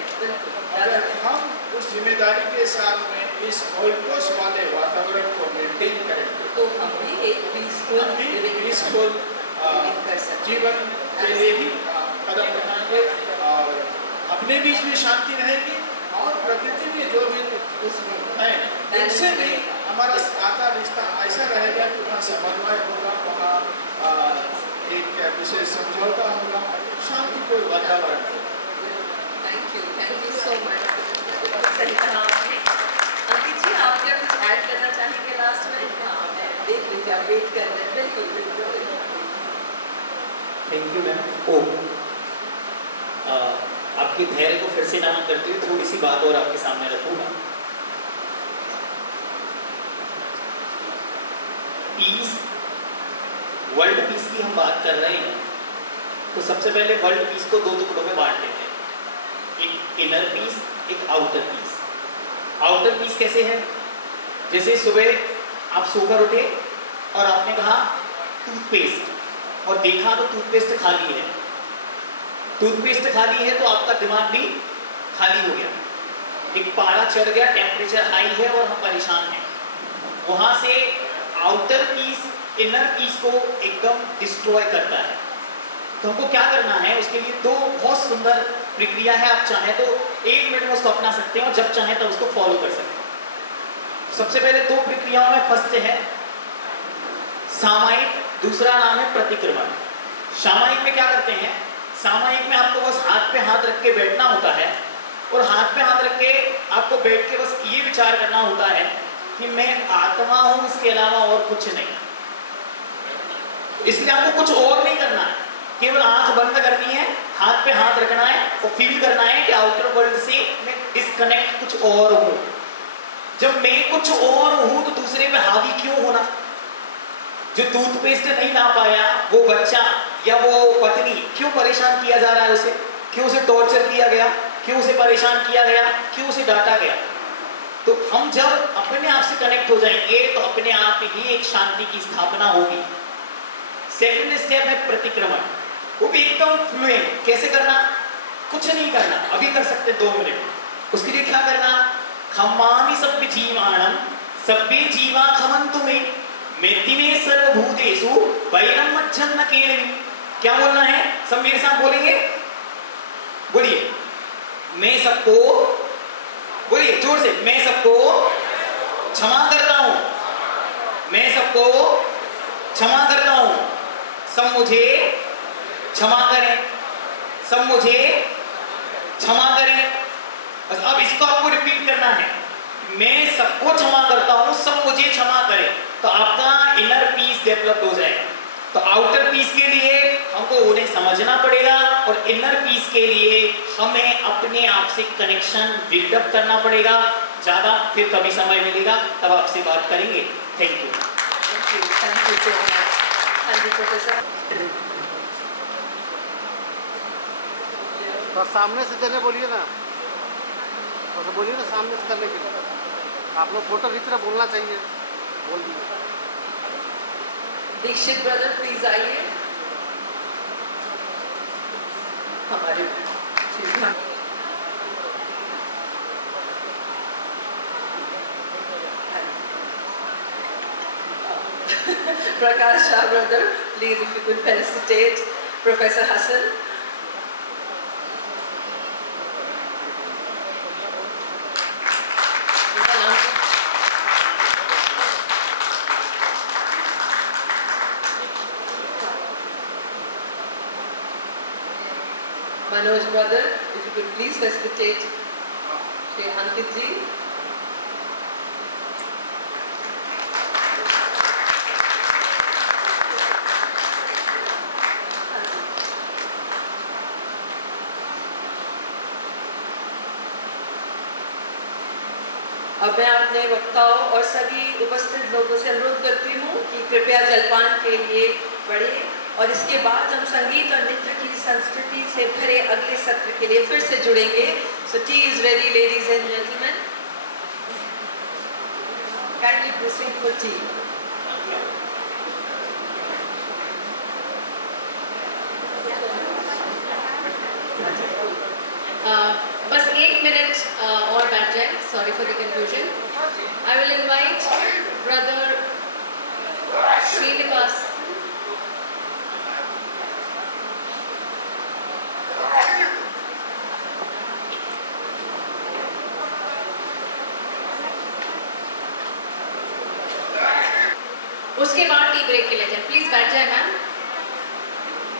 अगर हम उस जिम्मेदारी के साथ में इस ओइकोस वाले वातावरण को मेंटेन करेंगे तो हम भी एक पीसफुल जीवन के लिए ही कदम उठाएंगे, और अपने बीच में शांति रहेगी, और प्रकृति में जो भी उसमें है उनसे भी हमारा नाता रिश्ता ऐसा रहेगा कि वहाँ समन्वय होगा, वहाँ एक विशेष समझौता होगा, शांतिपूर्ण वातावरण होगा। Thank you so much. सही कहा आपने। अंकित जी, आप क्या कुछ ऐड करना चाहेंगे लास्ट में? देख लीजिए, आप वेट कर रहे हैं। बिल्कुल। Thank you ma'am. आपके धैर्य को फिर से नमन करते हुए थोड़ी सी बात और आपके सामने रखूंगा। पीस, वर्ल्ड पीस की हम बात कर रहे हैं, तो सबसे पहले वर्ल्ड पीस को 2 टुकड़ों में बांट लेते हैं, एक इनर पीस, एक आउटर पीस। आउटर पीस कैसे है? जैसे सुबह आप सोकर उठे और आपने कहा टूथपेस्ट, और देखा तो टूथपेस्ट खाली है। टूथपेस्ट खाली है तो आपका दिमाग भी खाली हो गया, एक पारा चढ़ गया, टेम्परेचर हाई है और हम परेशान हैं। वहां से आउटर पीस इनर पीस को एकदम डिस्ट्रॉय करता है। तो हमको क्या करना है, उसके लिए दो बहुत सुंदर प्रक्रिया है। आप चाहे तो 1 मिनट में उसको अपना सकते हैं और जब चाहे तो उसको फॉलो कर सकते हैं। सबसे पहले 2 प्रक्रियाओं में फर्स्ट है सामायिक, दूसरा नाम है प्रतिक्रमण। सामायिक में क्या करते हैं, सामायिक में आपको बस हाथ पे हाथ रख के बैठना होता है और हाथ पे हाथ रख के आपको बैठ के बस ये विचार करना होता है कि मैं आत्मा हूं, इसके अलावा और कुछ नहीं। इसलिए आपको कुछ और नहीं करना है, केवल आंख बंद करनी है, हाथ पे हाथ रखना है और फील करना है कि आउटर वर्ल्ड से मैं डिस्कनेक्ट कुछ और हूं। जब मैं कुछ और हूं तो दूसरे पे हावी क्यों होना? जो टूथपेस्ट नहीं ला पाया वो बच्चा या वो पत्नी, क्यों परेशान किया जा रहा है उसे? क्यों उसे टॉर्चर किया गया? क्यों उसे परेशान किया गया? क्यों उसे डांटा गया? तो हम जब अपने आप से कनेक्ट हो जाएंगे तो अपने आप ही एक शांति की स्थापना होगी। सेकंड स्टेप है प्रतिक्रमण, वो भी एकदम फ्लुएंट। कैसे करना? कुछ नहीं करना, अभी कर सकते 2 मिनट। उसके लिए क्या करना? खम्मामि सभ्य जीवाणम सभ्ये जीवा खमन्तु मे मेति में सर्वभूतेषु वैरम मच्छन्न केनवि। क्या बोलना है? सब मेरे साथ बोलेंगे, बोलिए। मैं सबको, बोलिए जोर से, मैं सबको क्षमा करता हूं, मैं सबको क्षमा करता हूं, सब मुझे क्षमा करें, सब मुझे क्षमा करें। बस अब इसको आपको रिपीट करना है, मैं सबको क्षमा करता हूं, सब मुझे क्षमा करें। तो आपका इनर पीस डेवलप हो जाएगा। तो आउटर पीस के लिए हमको उन्हें समझना पड़ेगा और इनर पीस के लिए हमें अपने आप से कनेक्शन बिल्डअप करना पड़ेगा। ज़्यादा फिर कभी समय मिलेगा तब आपसे बात करेंगे। Thank you. Thank you professor. तो सामने से चले बोलिए ना, तो बोलिए ना सामने से करने के लिए। आप लोग फोटो खींच रहे, बोलना चाहिए, बोल दीजिए। दीक्षित ब्रदर प्लीज आइए। हमारे Prakash Shah brother please if you could felicitate professor Hasan. Manoj brother, if you could please facilitate Shri Ankit ji. अब मैं अपने वक्ताओं और सभी उपस्थित लोगों से अनुरोध करती हूँ कि कृपया जलपान के लिए बढ़े और इसके बाद हम संगीत और नृत्य की संस्कृति से भरे अगले सत्र के लिए फिर से जुड़ेंगे। So tea is ready ladies and gentleman, kindly proceed for tea. बस 1 मिनट और बैठ जाए। Sorry for the confusion. I will invite brother Srinivas. उसके बाद टी ब्रेक के लिए जाए। प्लीज बैठ जाए ma'am.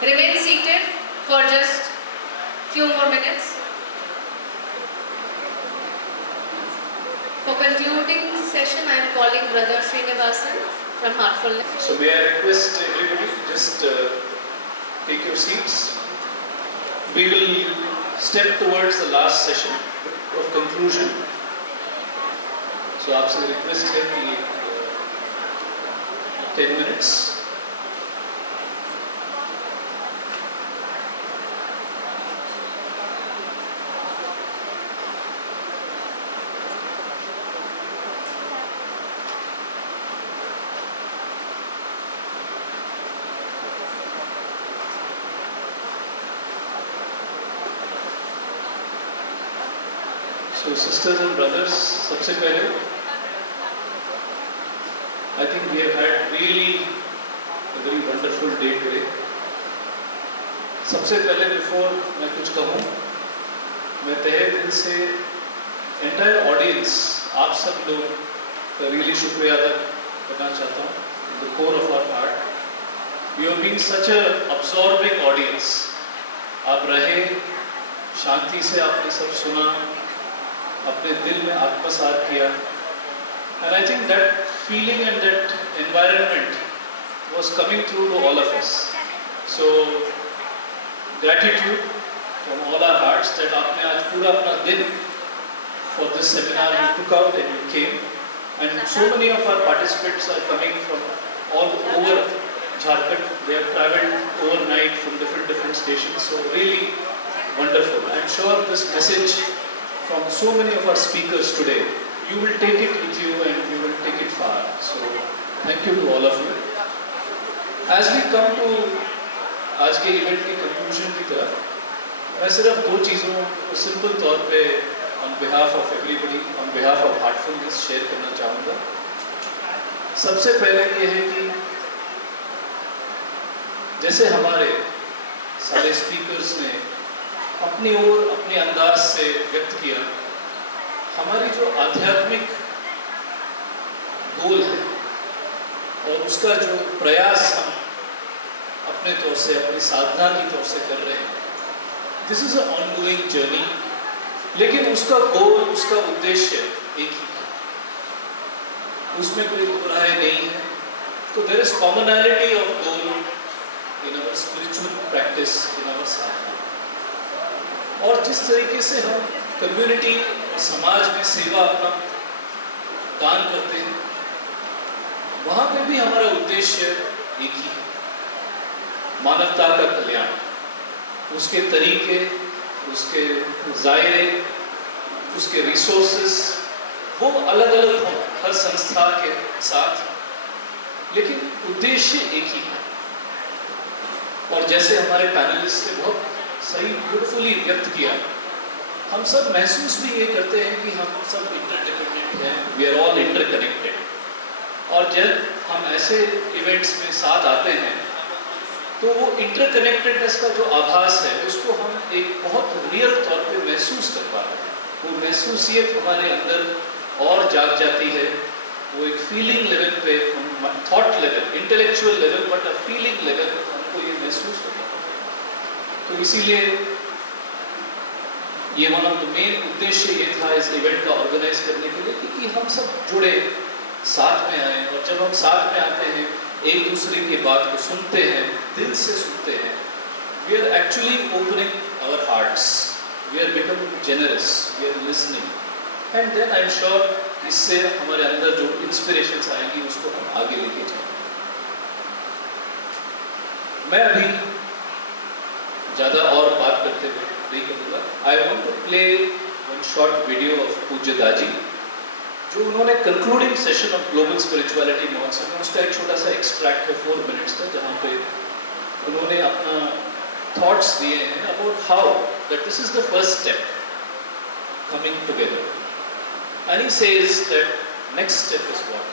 Remain seated for just few more minutes. For concluding session, I am calling Brother Srinivasan from Heartfulness. So may I request everybody just take your seats. We will step towards the last session of conclusion. So आपसे request है कि 10 minutes. So sisters and brothers, सबसे पहले I think we have had really a very wonderful day today. सबसे पहले before मैं कुछ कहूँ, मैं तहे दिल से entire audience, आप सब लोग का really शुक्रिया अदा करना चाहता हूँ, in the core of our heart. You have been such a absorbing audience. आप रहे, शांति से आपने सब सुना, अपने दिल में आत्मसात किया, and I think that feeling and that environment was coming through to all of us. So gratitude from all our hearts that आपने आज पूरा अपना दिन for this seminar you took out and you came, and so many of our participants are coming from all over Jharkhand. They have travelled overnight from different stations. So really wonderful. I'm sure this message from so many of our speakers today, you will take it with you and you will take it far. So thank you to all of you. As we come to आज के event की conclusion की तरफ, मैं सिर्फ दो चीज़ों को सिंपल तौर पे on behalf of everybody, on behalf of Heartfulness share करना चाहूँगा. सबसे पहले ये है कि जैसे हमारे सारे स्पीकर्स ने अपनी ओर अपने अंदाज से व्यक्त किया, हमारी जो आध्यात्मिक गोल है और उसका जो प्रयास हम अपने तौर से, अपनी साधना की तौर से कर रहे हैं, this is a ongoing journey, लेकिन उसका गोल, उसका उद्देश्य एक ही है, उसमें कोई बुराई नहीं है. तो there is commonality of goal in our spiritual practice, in our sadhana. और जिस तरीके से हम कम्युनिटी और समाज में सेवा अपना दान करते हैं, वहाँ पे भी हमारा उद्देश्य एक ही है, मानवता का कल्याण. उसके तरीके, उसके ज़ायरे, उसके रिसोर्सेस वो अलग अलग हों हर संस्था के साथ, लेकिन उद्देश्य एक ही है. और जैसे हमारे पैनलिस्ट ने बहुत सही ब्यूटीफुली व्यक्त किया, हम सब महसूस भी ये करते हैं कि हम सब इंटरडिपेंडेंट हैं, वी आर ऑल इंटरकनेक्टेड. और जब हम ऐसे इवेंट्स में साथ आते हैं तो वो इंटरकनेक्टेडनेस का जो आभास है उसको हम एक बहुत रियल तौर पे महसूस कर पा रहे हैं. वो महसूसियत हमारे अंदर और जाग जाती है. वो एक फीलिंग लेवल पे, thought level, intellectual level, but a feeling level हमको ये महसूस होता है. तो इसीलिए ये वन ऑफ द मेन उद्देश्य ये था इस इवेंट का ऑर्गेनाइज करने के लिए, क्योंकि हम सब जुड़े, साथ में आए, और जब हम साथ में आते हैं, एक दूसरे की बात को सुनते हैं, दिल से सुनते हैं, we are actually opening our hearts, we are becoming generous, we are listening, and then I am sure इससे हमारे अंदर जो इंस्पिरेशंस आएंगी उसको हम आगे लेके जाएंगे. मैं अभी ज़्यादा और बात करते हुए नहीं करूँगा. I want to play one short video of Pujya Daaji, जो उन्होंने concluding session of global spirituality Mahotsav में, उसका एक छोटा सा एक्सट्रैक्ट है 4 मिनट्स का, जहाँ पे उन्होंने अपना थॉट्स दिए हैं about how that this is the first step coming together. And he says that next step is what?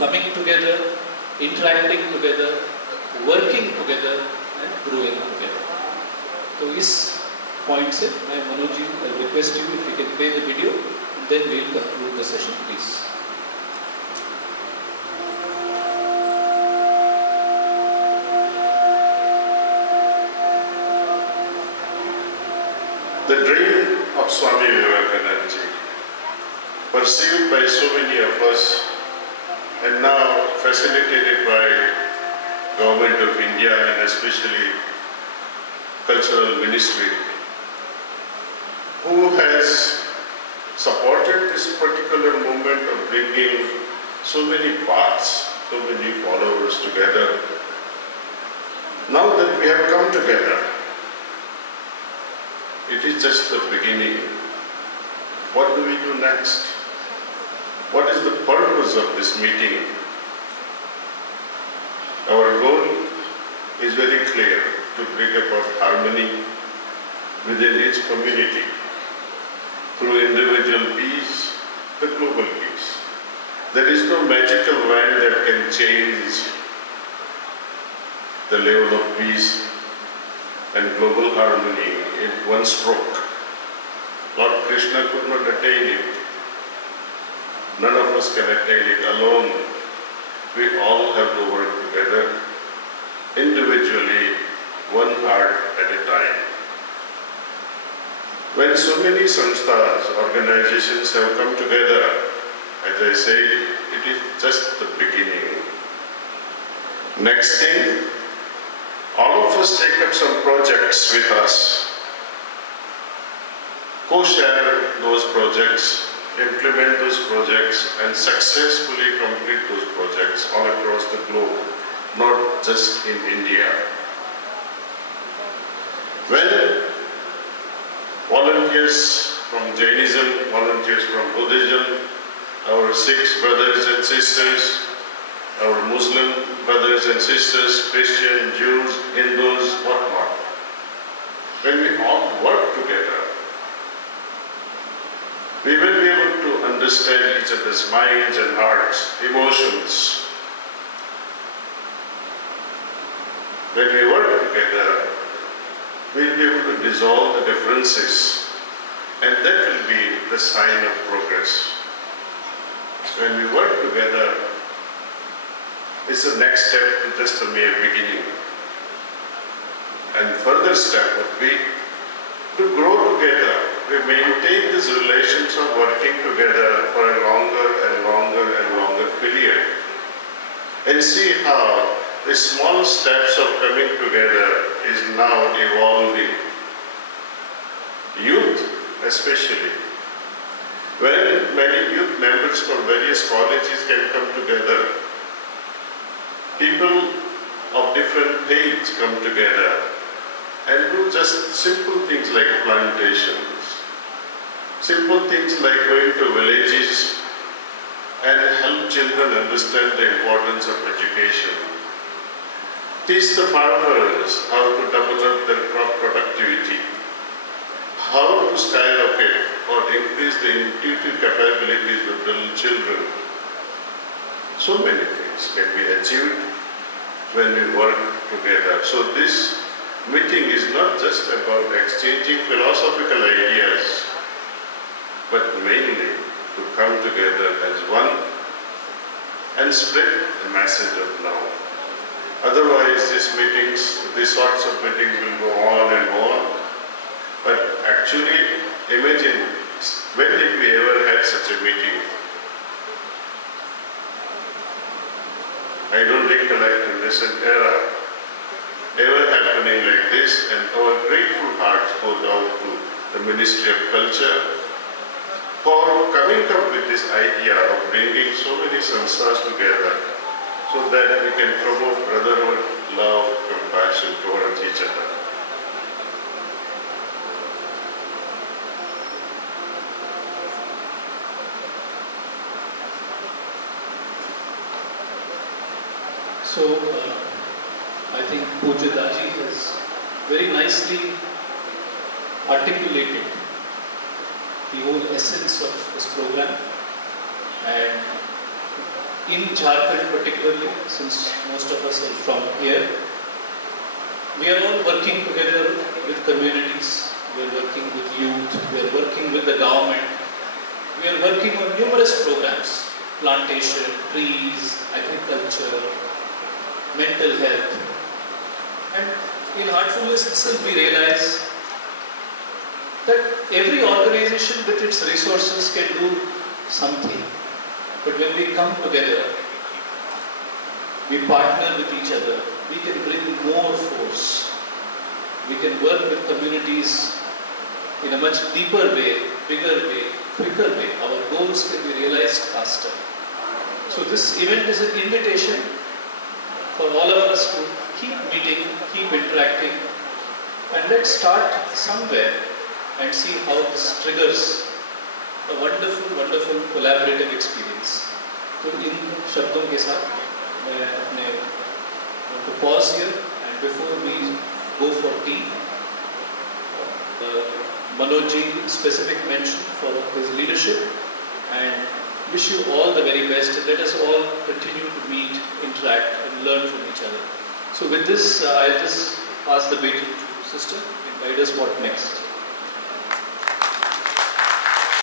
Coming together, interacting together, working together and growing together. तो इस पॉइंट से मैं Manoj ji request you if you can play the video, then we'll conclude the session, please. The dream of Swami Vivekananda ji, perceived by so many of us and now facilitated by Government of India and especially Cultural Ministry, who has supported this particular movement of bringing so many paths, so many followers together. Now that we have come together, it is just the beginning. What do we do next? What is the purpose of this meeting? Our goal is very clear, to bring about harmony within each community, through individual peace, the global peace. There is no magical wand that can change the level of peace and global harmony in one stroke. Lord Krishna could not attain it. None of us can attain it alone. We all have to work together, individually, one heart at a time. When so many samsthas, organizations have come together, as I say, it is just the beginning. Next thing, all of us take up some projects with us, co-share those projects, implement those projects, and successfully complete those projects all across the globe, not just in India. When volunteers from Jainism, volunteers from Buddhism, our Sikh brothers and sisters, our Muslim brothers and sisters, Christian, Jews, Hindus, whatnot, when we all work together, we will be able to understand each other's minds and hearts, emotions. When we work together, we will be able to dissolve the differences, and that will be the sign of progress. When we work together, it's the next step to just a mere beginning. And further step would be to grow together. We maintain these relations of working together for a longer and longer and longer period, and see how the small steps of coming together is now evolving. Youth especially. When many youth members from various colleges can come together, people of different age come together and do just simple things like plantations, simple things like going to villages and help children understand the importance of education. Teach the farmers how to double up their crop productivity, how to skyrocket or increase the intuitive capabilities of little children. So many things can be achieved when we work together. So this meeting is not just about exchanging philosophical ideas, but mainly to come together as one and spread the message of love. Otherwise, these sorts of meetings will go on and on. But actually, imagine, when did we ever had such a meeting? I don't recollect in recent era ever happening like this, and our grateful hearts go down to the Ministry of Culture for coming up with this idea of bringing so many samsthas together so that we can promote brotherhood, love, compassion towards each other. So, I think Pujya Daji has very nicely articulated the whole essence of this program, and in Jharkhand particularly, since most of us are from here, we are all working together with communities, we are working with youth, we are working with the government, we are working on numerous programs, plantation, trees, agriculture, mental health. And in Heartfulness itself we realize that every organization with its resources can do something. But when we come together, we partner with each other, we can bring more force. We can work with communities in a much deeper way, bigger way, quicker way. Our goals can be realized faster. So this event is an invitation for all of us to keep meeting, keep interacting, and let's start somewhere and see how this triggers a wonderful, wonderful collaborative experience. So in शब्दों के साथ मैं अपने to pause here, and before we go for tea, Manoj ji specific mention for his leadership, and Wish you all the very best, and let us all continue to meet, interact, and learn from each other. So with this, I'll just pass the baton to sister and guide us what next.